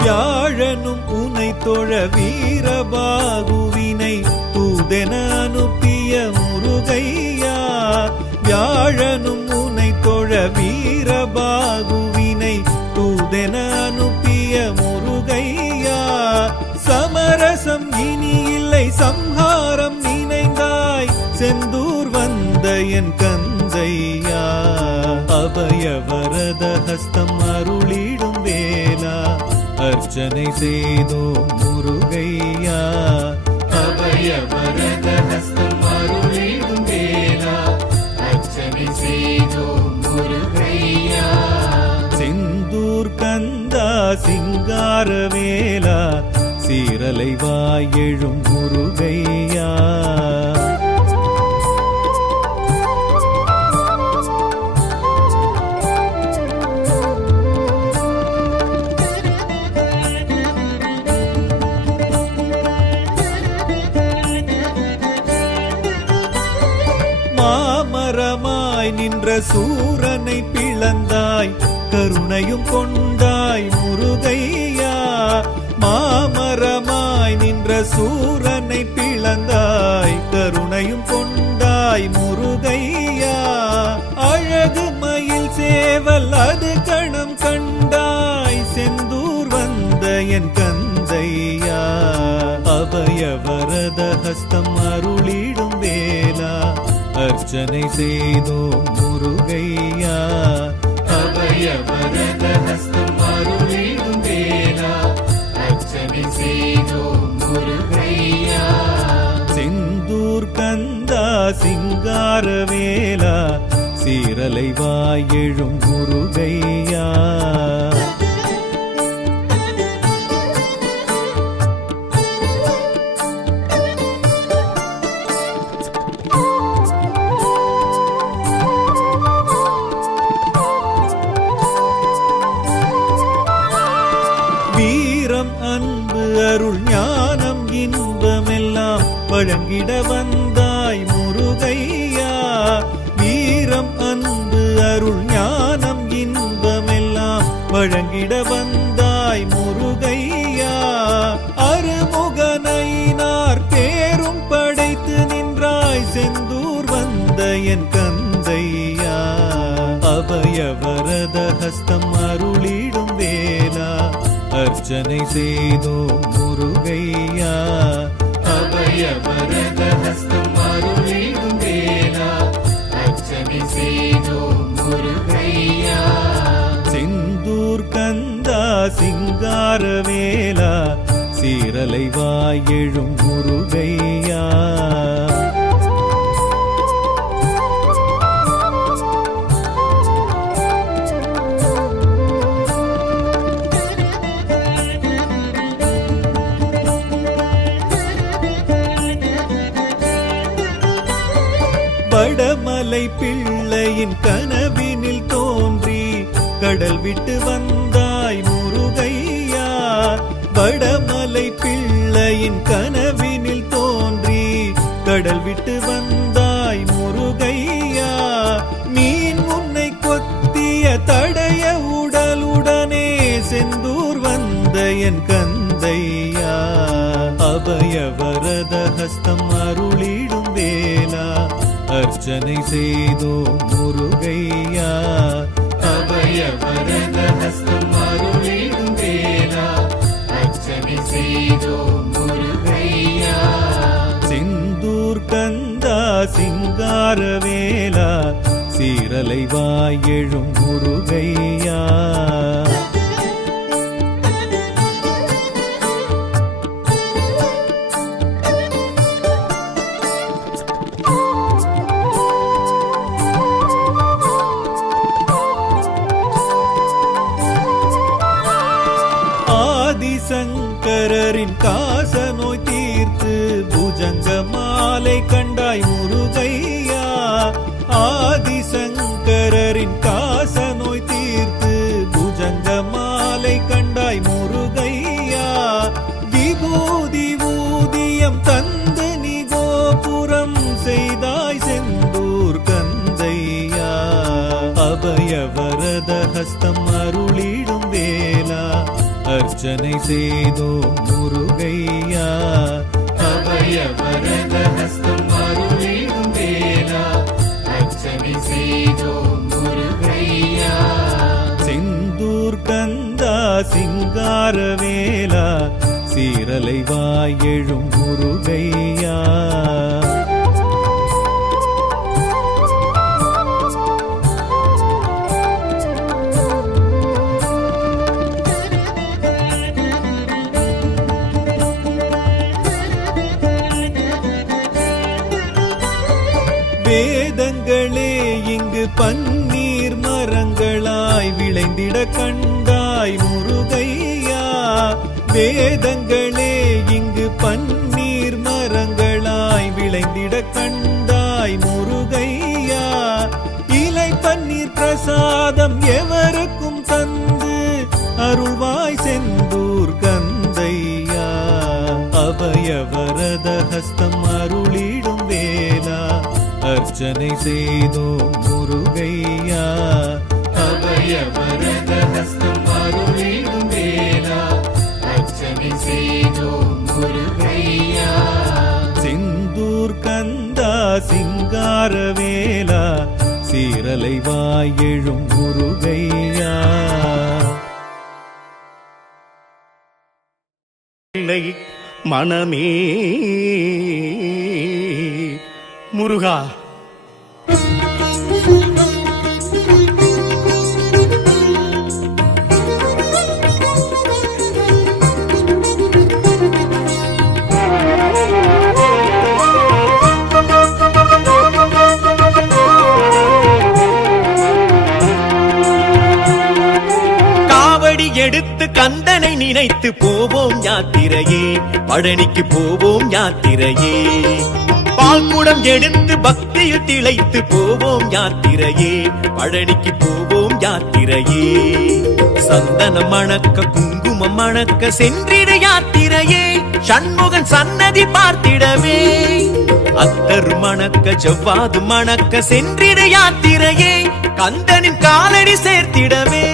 வியாழனும் உனை தொழ வீரபாகுவினை தூதென அனுப்பிய முருகையா. வியாழனும் உனை தொழ வீரபாகுவினை தூதென அனுப்பிய முருகையா. சமரசம் இனி இல்லை சம்ஹாரம் நினைந்தாய் செந்தூர் வந்த என் கந்தையா. அபயவரத ஹஸ்தம் அருளிடும் வேலா அர்ச்சனை செய்தோ முருகையா. அபயவரத ஹஸ்தம் அருளிடும் வேலா அர்ச்சனை செய்தோ முருகையா. செந்தூர் கந்தா சிங்காரவேலா சீரலை வாயெழும் முருகையா. மாமரமாய் நின்ற சூரனை பிளந்தாய் கருணையும் கொண்டாய் முருகையா. மாமரமாய் நின்ற சூரனை பிளந்தாய் கருணையும் கொண்டாய் முருகையா. அழகு மயில் சேவல் அது கணம் கண்டாய் செந்தூர் வந்த என் கந்தையா. அபயவரத ஹஸ்தம் அருளிடும் வேலா அர்ச்சனை செய்தோ முருகையா. அபயவரத ஹஸ்தம் அருளிடும் வேலா அர்ச்சனை செய்தோ முருகையா. செந்தூர் கந்தா சிங்காரவேலா சீரலை வாயெழும் முருகையா. வீரம் அன்பு அருள் ஞானம் இன்பமெல்லாம் வழங்கிட வந்தாய் முருகையா. வீரம் அன்பு அருள் ஞானம் இன்பமெல்லாம் வழங்கிட வந்தாய் முருகையா. அருமுகனைனார் பேரும் படைத்து நின்றாய் செந்தூர் வந்த என் கந்தையா. அபயவரத ஹஸ்தம் அருளிடும் வேலா அர்ச்சனை செய்தோ முருகையா. அபயவரத ஹஸ்தம் அருளிடும் வேலா அர்ச்சனை செய்தோ முருகையா. செந்தூர் கந்தா சிங்காரவேலா சீரலை வாயெழும் முருகையா. வடமலை பிள்ளையின் கனவினில் தோன்றி கடல் விட்டு வந்தாய் முருகையா. வடமலை பிள்ளையின் கனவினில் தோன்றி கடல் விட்டு வந்தாய் முருகையா. மீன் உன்னை கொத்திய தடைய உடலுடனே செந்தூர் வந்த என் கந்தையா. அபயவரத ஹஸ்தம் அருளிடும் வேலா அர்ச்சனை செய்தோ முருகையா. அபயவரத ஹஸ்தம் அருளிடும் வேலா அர்ச்சனை செய்தோ முருகையா. செந்தூர் கந்தா சிங்காரவேலா சீரலை வாயெழும் முருகையா. ஆதிசங்கரின் காச நோய் தீர்த்து புஜங்க மாலை கண்டாய் முருகையா. ஆதிசங்கரின் காச நோய் தீர்த்து புஜங்க மாலை கண்டாய் முருகையா. விபூதி ஊதியம் தந்து நீ கோபுரம் செய்தாய் செந்தூர் கந்தையா. அபயவரத ஹஸ்தம் அருளிடும் வேலா அர்ச்சனை செய்தோ முருகையா. அபயவரத ஹஸ்தம் அருளிடும் வேலா அர்ச்சனை செய்தோ முருகையா. செந்தூர் கந்தா சிங்கார வேலா சீரலை வாயெழும் முருகையா. வேதங்களே இங்கு பன்னீர் மரங்களாய் விளைந்திட கண்டாய் முருகையா. வேதங்களே இங்கு பன்னீர் மரங்களாய் விளைந்திட கண்டாய் முருகையா. இலை பன்னீர் பிரசாதம் எவருக்கும் தந்து அருள்வாய் செந்தூர் கந்தையா. அபயவரத ஹஸ்தம் அருளிடும் வேலா அர்ச்சனை செய்தோ முருகையா. அபயவரத ஹஸ்தம் அருளிடும் வேலா அர்ச்சனை செய்தோ முருகையா. செந்தூர் கந்தா சிங்கார வேலா சீரலை வாயெழும் முருகையா. மனமே முருகா. காவடி எடுத்து கந்தனை நினைத்து போவோம் யாத்திரையே, பழனிக்கு போவோம் யாத்திரையே. பால்குடம் எடுத்து பக்தியில் திளைத்து போவோம் யாத்திரையே, பழனிக்கு போவோம் யாத்திரையே. சந்தனம் மணக்க குங்குமம் மணக்க சென்றிட யாத்திரையே, சண்முகன் சன்னதி பார்த்திடவே. அத்தர் மணக்க செவ்வாது மணக்க சென்றிட யாத்திரையே, கந்தனின் காலடி சேர்த்திடவே.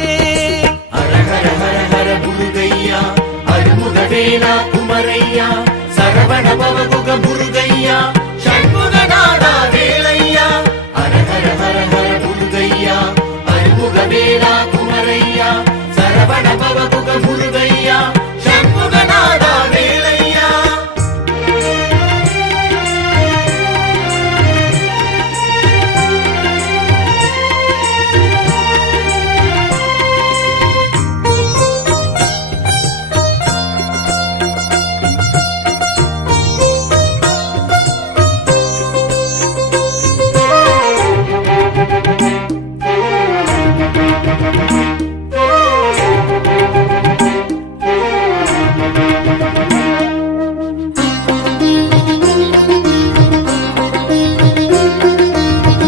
ஹர ஹர ஹர ஹர முருகையா அருமுக வேலா குமரையா சரவண பவகுக முருகையா சண்முகநாதா வேலையா. ஹர ஹர ஹர ஹர முருகையா அருமுக வேலா குமரையா சரவண பவகுக முருகையா சண்முகநாதா வேலையா.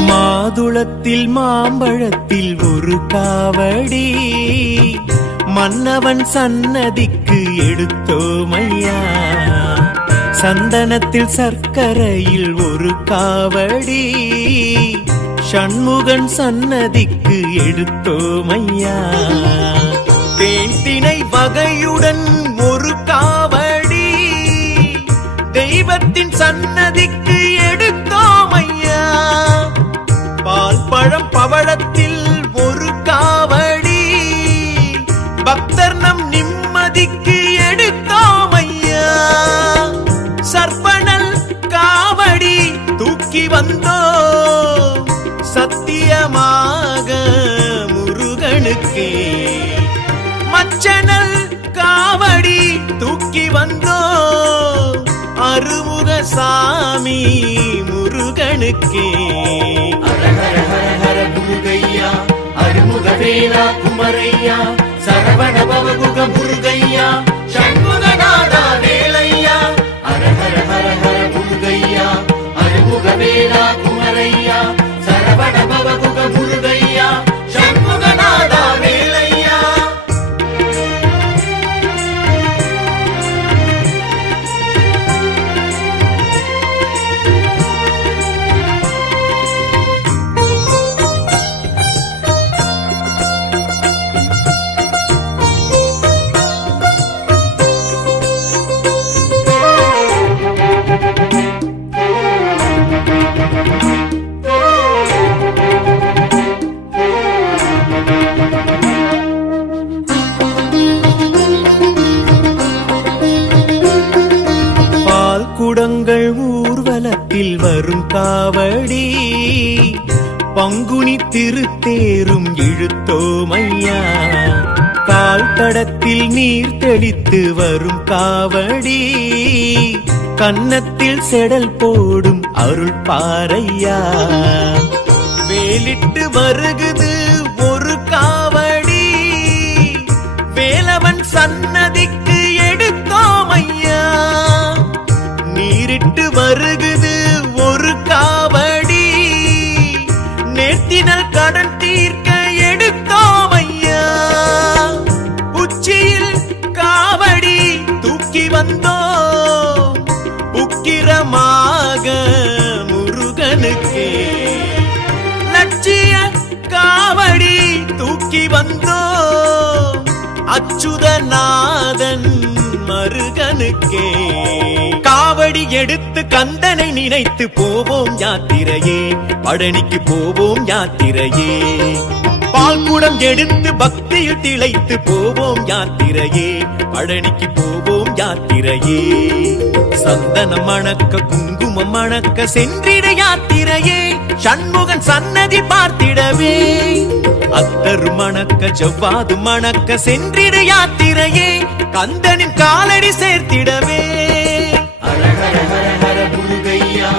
மாதுளத்தில் மாம்பழத்தில் ஒரு காவடி, மன்னவன் சன்னதிக்கு எடுத்தோமையா. சந்தனத்தில் சர்க்கரையில் ஒரு காவடி, சண்முகன் சன்னதிக்கு எடுத்தோமையா. தேன் திணை வகையுடன் ஒரு காவடி, தெய்வத்தின் சன்னதிக்கு எடுத்தோமையா. பால் பழம் பவளத்தில் ஒரு காவடி, பக்தர் நம் நிம்மதிக்கு எடுத்தோமையா. சர்ப்பணல் காவடி தூக்கி வந்தோ சத்தியமாக முருகனுக்கே. மச்சனல் காவடி தூக்கி வந்தோ அருமுக சாமி முருகனுக்கே. ஹர ஹர ஹர ஹர முருகையா அருமுக வேலா குமரையா சரவண பவகுக முருகையா சண்முகநாதா வேலையா. ஹர ஹர ஹர ஹர முருகையா அருமுக வேலா குமரையா சரவண காவடி பங்குனி திருத்தேரும் இழுத்தோமையா கால் தடத்தில் நீர் தெளித்து வரும் காவடி கன்னத்தில் செடல் போடும் அருள் பாறையா வேலிட்டு வருகுது ஒரு காவடி வேலவன் சன்னதிக்கு எடுத்தோமையா நீரிட்டு வருகுது ஒரு காவடி நேர்த்தினல் கடன் தீர்க்க எடுத்தோமையா உச்சியில் காவடி தூக்கி வந்தோம் உக்கிரமாக முருகனுக்கே லட்சிய காவடி தூக்கி வந்தோம் அச்சுதநாதன் மருகனுக்கே காவடி எடுத்து கந்தனை நினைத்து போவோம் யாத்திரையே பழனிக்கு போவோம் யாத்திரையே பால்குடம் எடுத்து பக்தியில் திளைத்து போவோம் யாத்திரையே பழனிக்கு போவோம் யாத்திரையே சந்தனம் மணக்க குங்குமம் மணக்க சென்றிட யாத்திரையே சண்முகன் சன்னதி பார்த்திடவே அத்தரு மணக்க ஜவ்வாது மணக்க சென்றிட யாத்திரையே கந்தனின் காலடி சேர்த்திடவே அரஹர ஹர ஹர முருகையா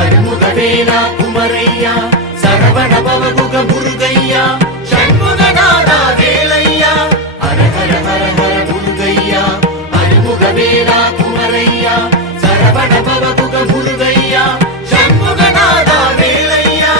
அருமுகவேலா குமரையா சரவண பவகுக முருகையா சண்முகநாதா வேலையா அரஹர ஹர ஹர முருகையா அருமுகவேலா குமரையா சரவண பவகுக முருகையா சண்முகநாதா வேலையா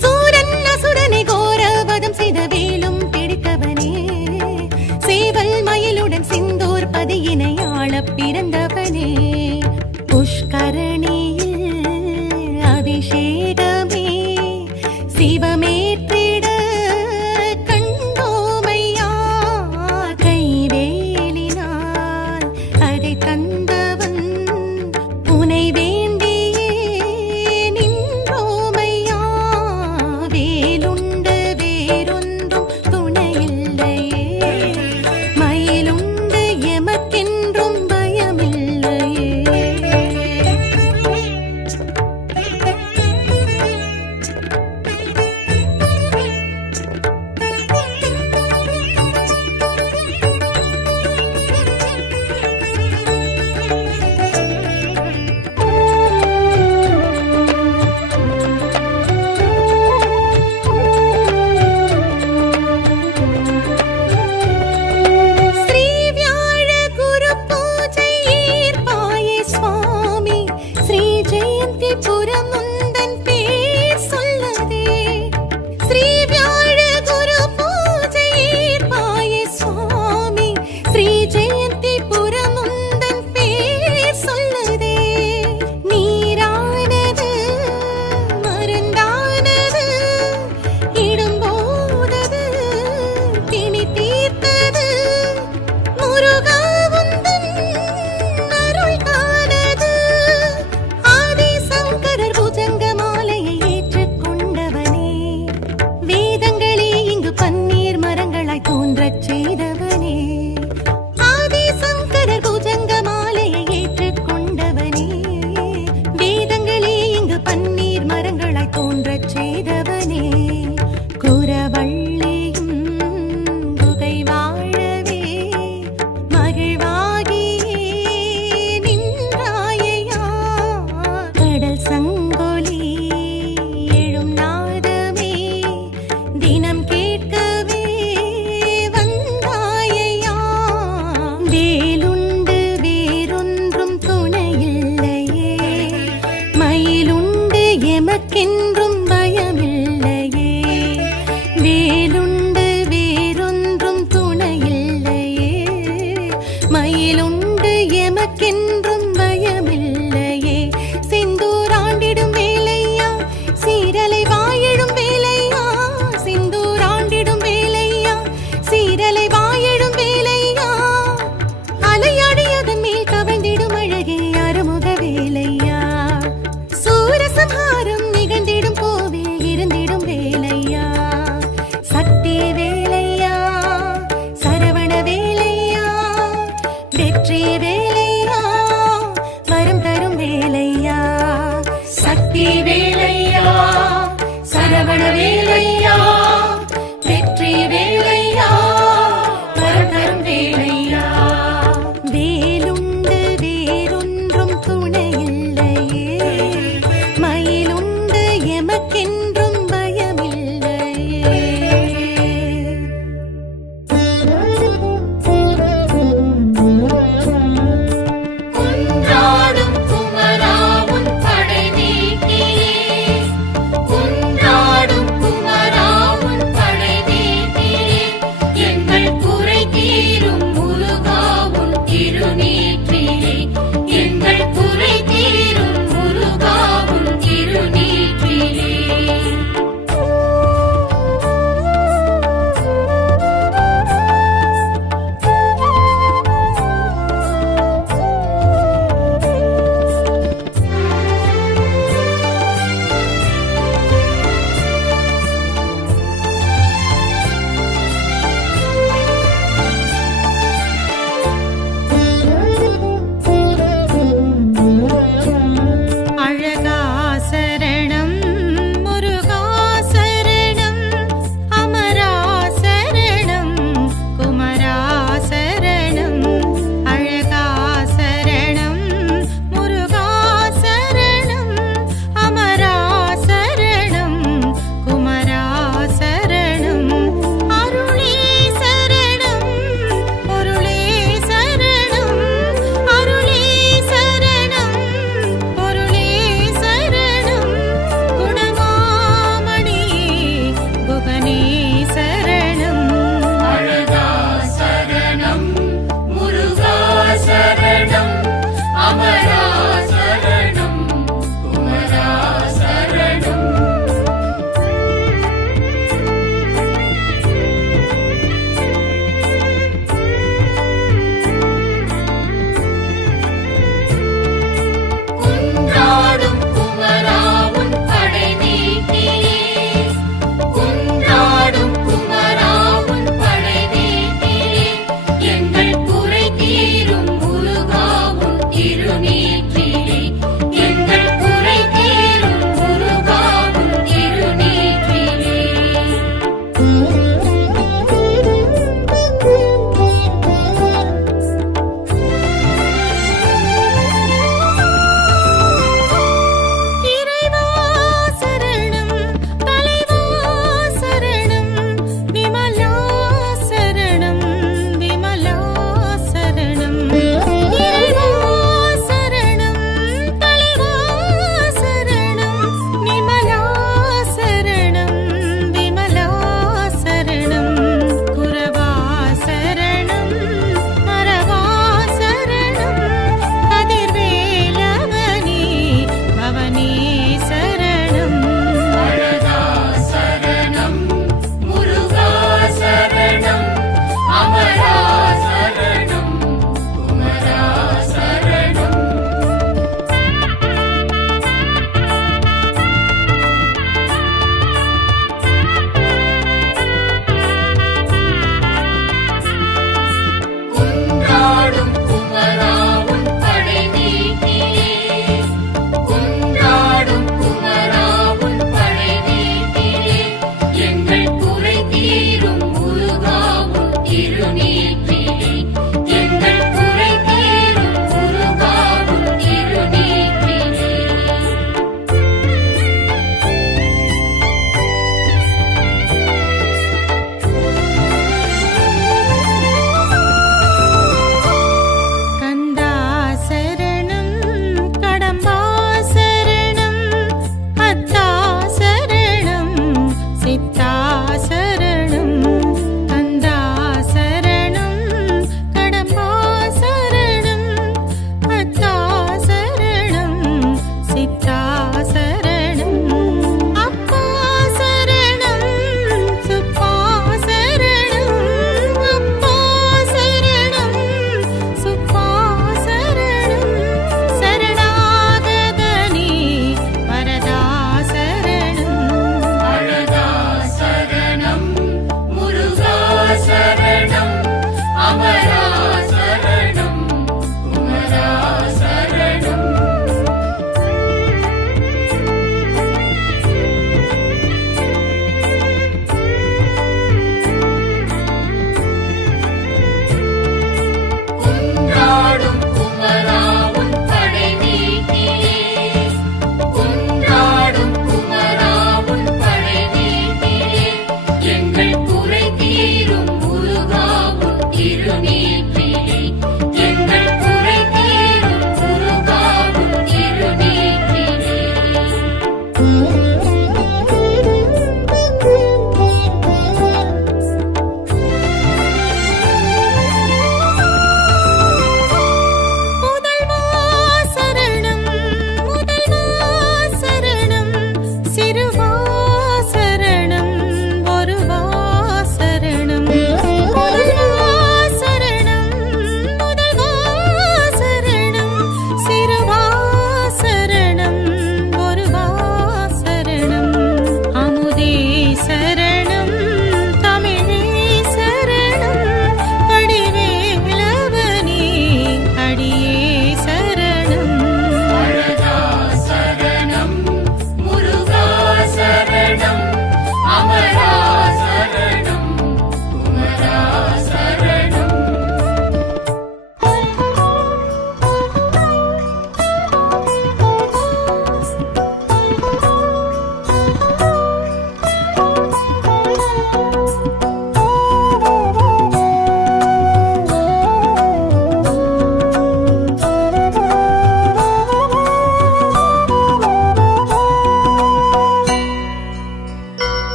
சூரன் அசுரனை கோரவதம் செய்த வேலும் பிடித்தவனே, சேவல் மயிலுடன் சிந்தூர் பதியினை ஆளப் பிறந்தவனே, புஷ்கரணியில் அபிஷேகமே சிவமேற்றிட கண்டோமையா, கைவேலினால் அதை தந்தவன் உனை வேண்டியே நின்றோமையா, வேலுண்டு வேறொன்றும் துணையில்லையே, மயிலுண்டு எமக்கென்றும் பயமில்லையே. ஸ்ரீ வியாழ குரு பூஜை ஏற்பாயே சுவாமி, ஸ்ரீ ஜெயந்திபுரம் உந்தன் பேர் சொல்லதே, ஸ்ரீ வியாழ குரு பூஜை ஏற்பாயே சுவாமி, ஸ்ரீ ஜெயந்திபுரம் உந்தன் பேர் சொல்லதே, நீரானது மருந்தானது இடும்போதது பிணி தீர்த்தது, முருகா உந்தன் அருள் காணது, ஆதிசங்கரர் புஜங்க மாலையை ஏற்றுக்கொண்டவனே, வேதங்களே இங்கு பன்னீர் மரங்களாய் தோன்றச் செய்தவனே, ஆதிசங்கரர் புஜங்க மாலையை ஏற்றுக்கொண்டவனே, வேதங்களே இங்கு பன்னீர் மரங்களாய் தோன்றச் செய்தவனே, குரவள்ளியும் குகை வாழவே மகிழ்வாகியே நின்றாயையா, கடல் சங்கொலி எழும் நாதமே தினம் கேட்கவே வந்தாயையா, வேலுண்டு வேறொன்றும் துணையில்லையே, மயிலுண்டு எமக்கென்றும் பயமில்லையே.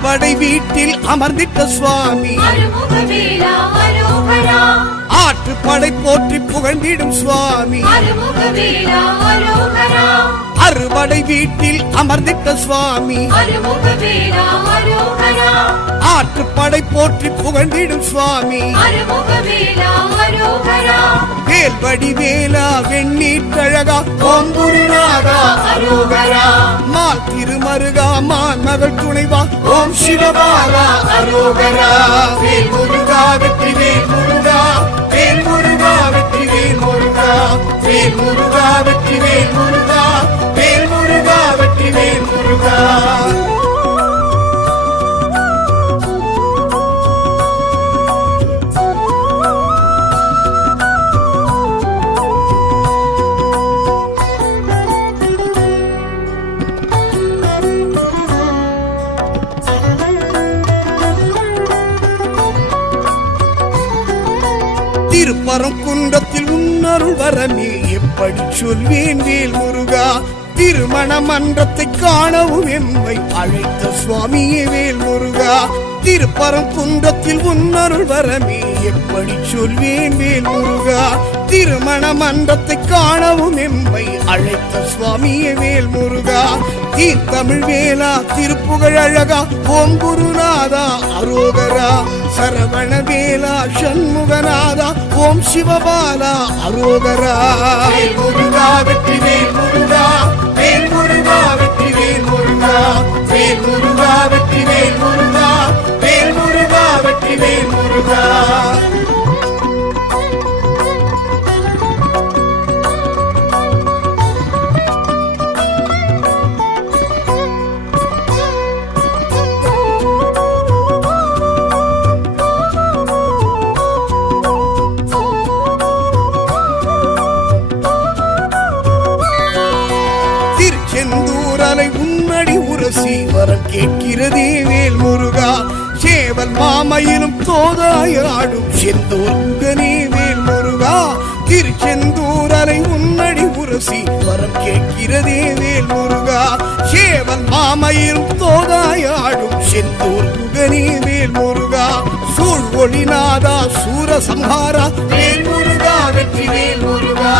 அறுபடை வீட்டில் அமர்ந்திட்ட சுவாமி அருமுகவேலா அரோகரா ஆற்றுப்படை போற்றி புகழ்ந்திடும் சுவாமி அருமுகவேலா அரோகரா அறுபடை வீட்டில் அமர்ந்திட்ட சுவாமி அருமுகவேலா அரோகரா ஆற்றுப்படை போற்றி புகழ்ந்திடும் சுவாமி அருமுகவேலா அரோகரா வேல்வடி வேலா வெண்ணீற்றழகா ஓம் குருநாதா அரோகரா மால் திருமருகா மான் மகள் துணைவா ஓம் சிவபாலா அரோகரா வேல் முருகா வெற்றி வேல் முருகா வேல் முருகா வெற்றி வேல் முருகா வேல் முருகா வெற்றி வேல் முருகா வேல் முருகா வெற்றி வேல் முருகா திருப்பரங்குன்றத்தில் உன்னருள் வரமே எப்படி சொல்வேன் வேல் முருகா திருமண மன்றத்தை காணவும் எம்மை அழைத்த சுவாமியே வேல் முருகா திருப்பரங்குன்றத்தில் உன்னருள் வரமே எப்படி சொல்வேன் வேல் முருகா திருமண மன்றத்தை காணவும் எம்மை அழைத்த சுவாமியே வேல் முருகா தீர்த்தமிழ் வேலா திருப்புகழ் அழகா ஓம் குருநாதா அரோகரா சரவண வேலா சண்முகநாதா ஓம் சிவபாலா அரோகரா வேல் முருகா வெற்றி வேல் முருகா வேல் முருகா வெற்றி வேல் முருகா வேல் முருகா வெற்றி வேல் முருகா வேல் முருகா வெற்றி வேல் முருகா திருச்செந்தூரலை உன்னடி உரசி வரம் கேட்கிறதே வேல் முருகா சேவல் மாமையிலும் தோதாயாடும் செந்தூர் முகனே வேல் முருகா திருச்செந்தூரலை உன்னடி உரசி வரம் கேட்கிறதே வேல் முருகா சேவல் மாமையிலும் தோதாயாடும் செந்தூர் முகனே வேல் முருகா சூழ் ஒளிநாதா சூரசம்ஹாரா வேல் முருகா வெற்றி வேல் முருகா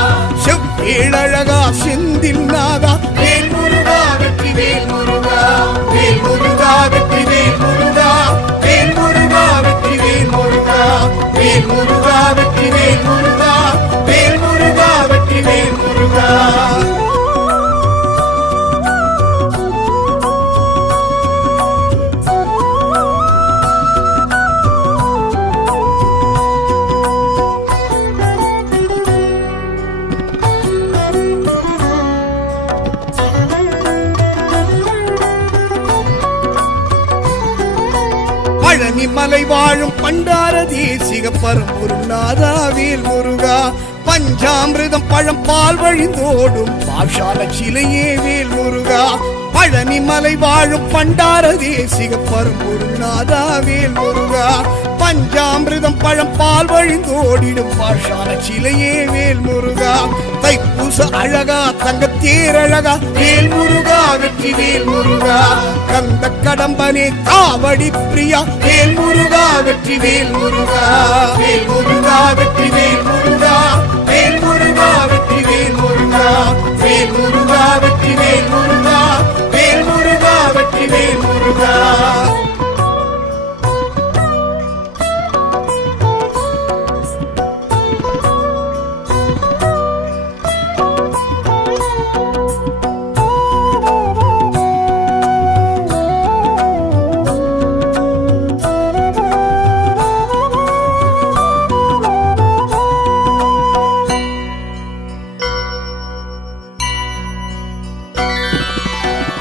செவ்வேழழகா செந்தில் நாதா வேல் முருகா வெற்றி வேல் முருகா வேல் முருகா வெற்றி வேல் முருகா வேல் முருகா வெற்றி வேல் முருகா வேல் முருகா வெற்றி வேல் முருகா வேல் முருகா வெற்றி வேல் முருகா பழனி மலை வாழும் பண்டார தேசிக பரம்பொருநாதா வேல் முருகா பஞ்சாமிர்தம் பழம் பால் வழிந்தோடும் பாஷால சிலையே வேல் முருகா பழனி மலை வாழும் பண்டார தேசிக பரம்பொருநாதா வேல் முருகா பஞ்சாமிர்தம் பழம் பால் வழிந்தோடிடும் பாஷால சிலையே வேல் முருகா தைப்பூச அழகா தங்கத்தேரழகா வேல் முருகா வெற்றி வேல் முருகா கந்த கடம்பனே காவடி பிரியா வேல் முருகா வெற்றி வேல் முருகா வேல் முருகா வெற்றி வேல் முருகா வேல் முருகா வெற்றி வேல் முருகா வேல் முருகா வெற்றி வேல் முருகா வேல் முருகா வெற்றி வேல் முருகா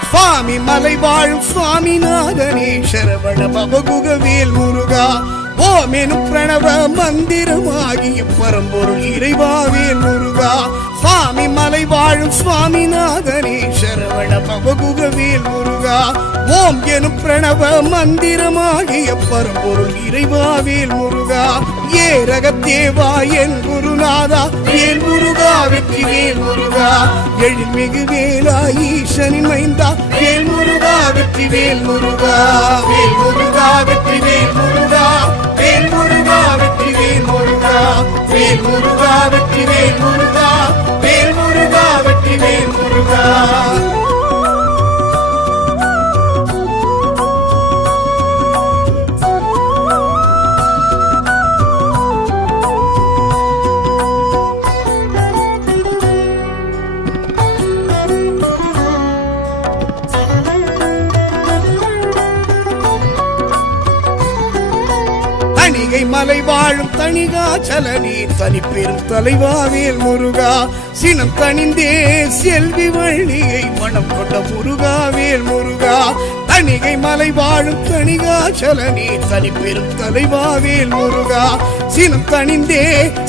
சுவாமி மலை வாழும் சுவாமிநாதனே சரவண பவகுக வேல் முருகா ஓம் எனும் பிரணவ மந்திரமாகிய பரம்பொருள் இறைவா வேல் முருகா சுவாமி மலை வாழும் சுவாமிநாதனே சரவண பவகுகவேல் முருகா ஓம் எனும் பிரணவ மந்திரமாகிய பரம்பொருள் இறைவாவேல் முருகா ஏரகத்தேவா என் குருநாதா வேல் முருகா வெற்றி வேல் முருகா எழில்மிகு வேலா ஈசனின் மைந்தா வேல் முருகா வெற்றி வேல் முருகா வேல் முருகா வெற்றி வேல் முருகா வேல் முருகா வெற்றி வேல் முருகா வேல் முருகா வெற்றி வேல் முருகா வேல் முருகா வெற்றி வேல் முருகா தணிகை மலை வாழும் தணிகாச்சலனே தனி பெரும் தலைவாவேல் முருகா சினம் தணிந்தே செல்வி வள்ளியை மனம் கொண்ட முருகாவேல் முருகா தணிகை மலை வாழும் தணிகாச்சலனே தனி பெரும் தலைவாவேல் முருகா சினம் தணிந்தே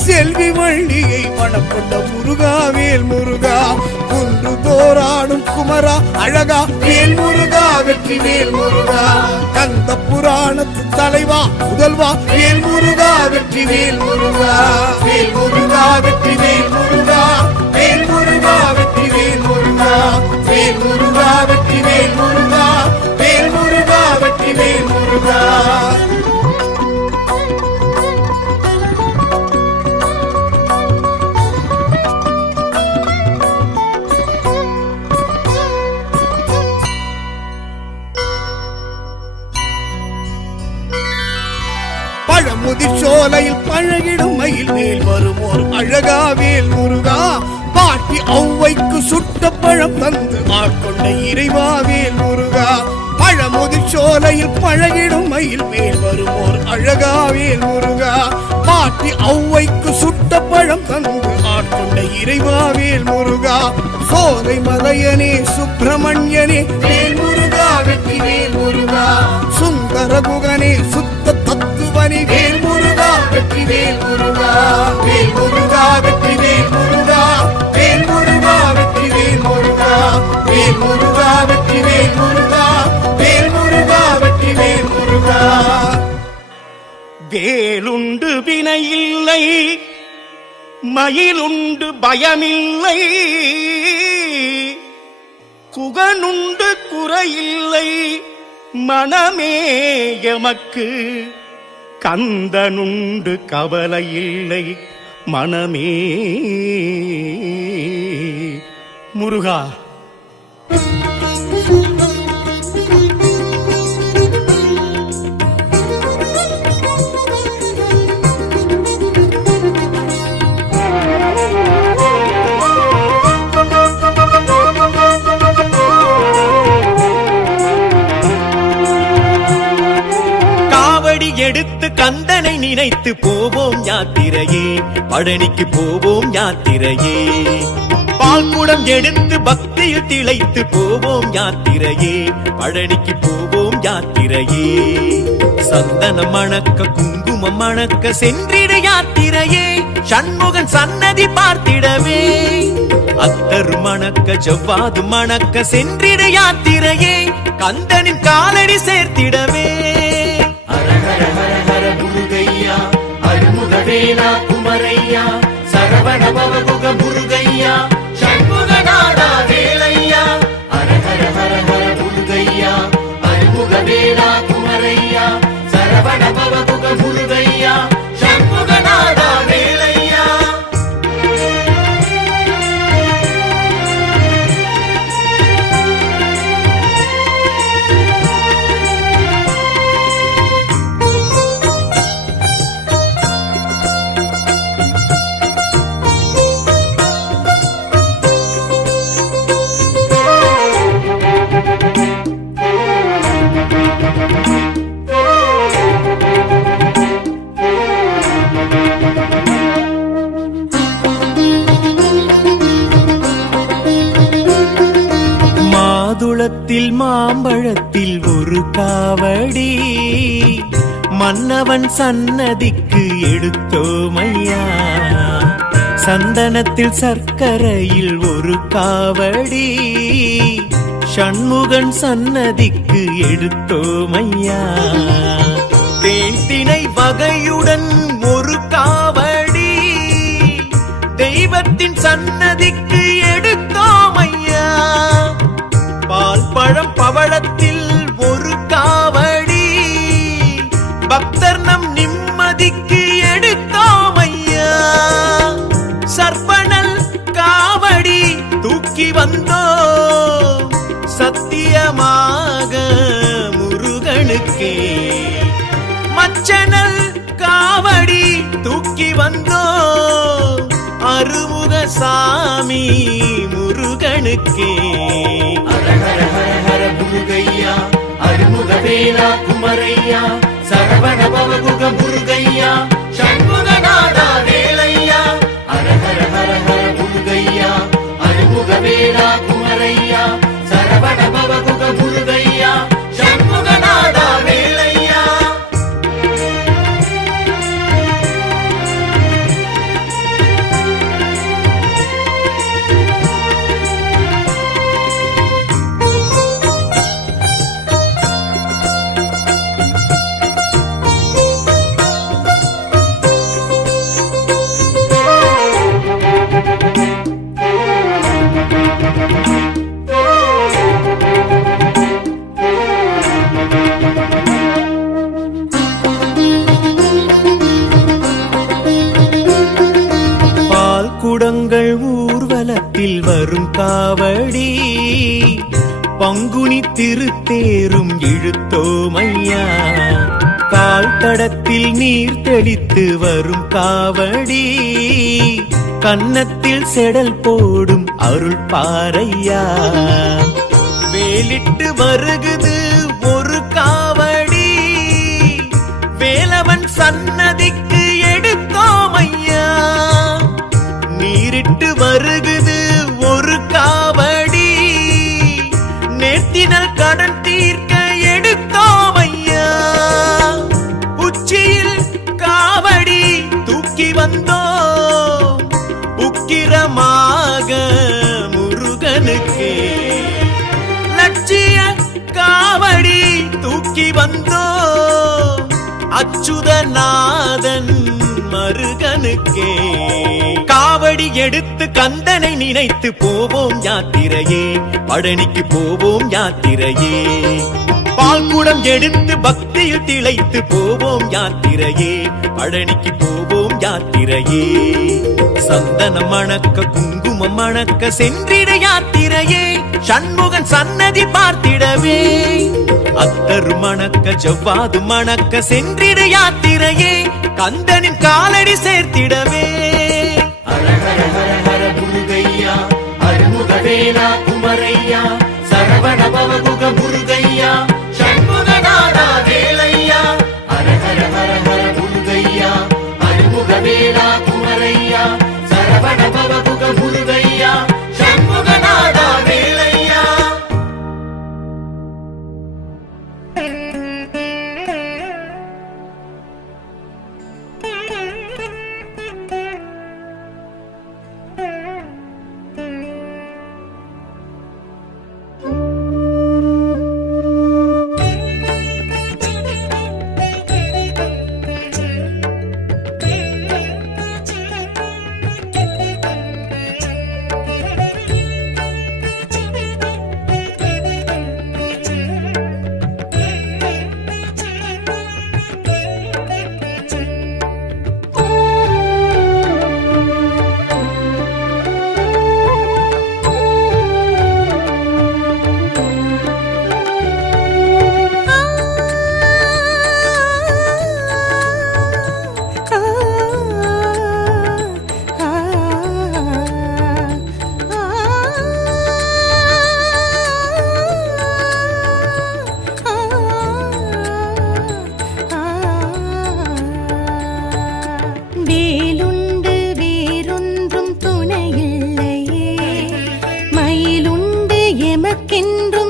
செல்வி வள்ளியை மனம் கொண்ட முருகாவேல் முருகா குன்று தோராடும் குமரா அழகா வேல் முருகா வெற்றி வேல் முருகா கந்த புராணத்து தலைவா முதல்வா வேல் முருகா வெற்றி வேல் முருகா வேல் முருகா வெற்றி வேல் முருகா வேல் முருகா வெற்றி வேல் முருகா வேல் முருகா வெற்றி வேல் முருகா வேல் முருகா வெற்றி வேல் முருகா பழமுதிர் சோலையில் பழகிடும் மயில் மேல் வருமோர் அழகாவேல் முருகா பாட்டி ஔவைக்கு சுட்ட பழம் தந்து ஆட்கொண்ட இறைவாவேல் முருகா பழமுதிர் சோலையில் பழகிடும் மயில் மேல் வருமோர் அழகாவேல் முருகா பாட்டி ஔவைக்கு சுட்ட பழம் தந்து ஆட்கொண்ட இறைவாவேல் முருகா சோலை மலையனே சுப்பிரமணியனே வேல் முருகா வெற்றி வேல் முருகா சுந்தர குகனே சுத்த தத்துவனே வேல் முருகா வெற்றி வேல் முருகா வேல் முருகா வெற்றி வேல் முருகா வேல் முருகா வெற்றி வேல் முருகா வேல் முருகா வெற்றி வேல் முருகா வேல் முருகா வெற்றி வேல் முருகா வேலுண்டு வினையில்லை மயிலுண்டு பயமில்லை குகனுண்டு குறையில்லை மனமே எமக்கு கந்தனுண்டு கவலையில்லை மனமே முருகா எடுத்து கந்தனை நினைத்து போவோம் யாத்திரையே பழனிக்கு போவோம் யாத்திரையே பால்குடம் எடுத்து பக்தியில் திளைத்து போவோம் யாத்திரையே பழனிக்கு போவோம் யாத்திரையே சந்தனம் மணக்க குங்குமம் மணக்க சென்றிட யாத்திரையே சண்முகன் சன்னதி பார்த்திடவே அத்தர் மணக்க ஜவ்வாது மணக்க சென்றிட யாத்திரையே கந்தனின் காலடி சேர்த்திடவே முருகையா அருமுகவேலா குமரையா சரவண பவகுக முருகையா சண்முகநாதா வேலையா ஹர ஹர ஹர ஹர முருகையா அருமுகவேலா குமரையா சரவண பவகுக முருகையா சண்முகநாதா வேலையா மாதுளத்தில் மாம்பழத்தில் ஒரு காவடி மன்னவன் சன்னதிக்கு எடுத்தோமையா சந்தனத்தில் சர்க்கரையில் ஒரு காவடி சண்முகன் சன்னதிக்கு எடுத்தோமையா. தேன் திணை வகையுடன் ஒரு காவடி தெய்வத்தின் சன்னதிக்கு எடுத்தோமையா. பால் பழம் பவளத்தில் ஒரு காவடி பக்தர் நம் நிம்மதிக்கு எடுத்தோமையா. சர்ப்பணல் காவடி தூக்கி வந்தோம் சத்தியமாக முருகனுக்கே. மச்சனல் காவடி தூக்கி வந்தோம் அருமுக சாமி முருகனுக்கே. ஹர ஹர ஹர ஹர முருகையா அருமுக வேலா குமரையா சரவண பவகுக முருகையா சண்முகநாதா வேலையா. ஹர ஹர ஹர ஹர முருகையா அருமுக வேலா குமரையா சரவண பவகுக முருகையா சண்முகநாதா வேலையா. பால் குடங்கள் ஊர்வலத்தில் வரும் காவடி பங்குனி திருத்தேரும் இழுத்தோமையா. கால் தடத்தில் நீர் தெளித்து வரும் காவடி கன்னத்தில் செடல் போடும் அருள் பாரையா. வேலிட்டு வருகுது ஒரு காவடி வேலவன் சன்னதிக்கு எடுத்தோமையா. நீரிட்டு வருகுது ஒரு காவடி நேர்த்தினல் கடன் தீர்க்க எடுத்தோமையா. உச்சியில் காவடி தூக்கி வந்தோம் உக்கிரமாக முருகனுக்கே. லட்சிய காவடி தூக்கி வந்தோம் அச்சுதநாதன் மருகனுக்கே. காவடி எடுத்து கந்தனை நினைத்து போவோம் யாத்திரையே பழனிக்கு போவோம் யாத்திரையே. பால்குடம் எடுத்து பக்தியில் திளைத்து போவோம் யாத்திரையே பழனிக்கு போவோம் யாத்திரையே. சந்தனம் மணக்க குங்குமம் மணக்க சென்றிட யாத்திரையே சண்முகன் சன்னதி பார்த்திடவே. அத்தரு மணக்க ஜவ்வாது மணக்க சென்றிட யாத்திரையே கந்தனின் காலடி சேர்த்திடவே. ஹர ஹர ஹர ஹர முருகையா அருமுக வேலா குமரையா சரவண பவகுக முருகையா சண்முகநாதா வேலையா. ஹர ஹர ஹர ஹர முருகையா அருமுக வேலா குமரையா சரவண பவகுக முருகையா சண்முகநாதா வேலையா. எமக்கென்றும்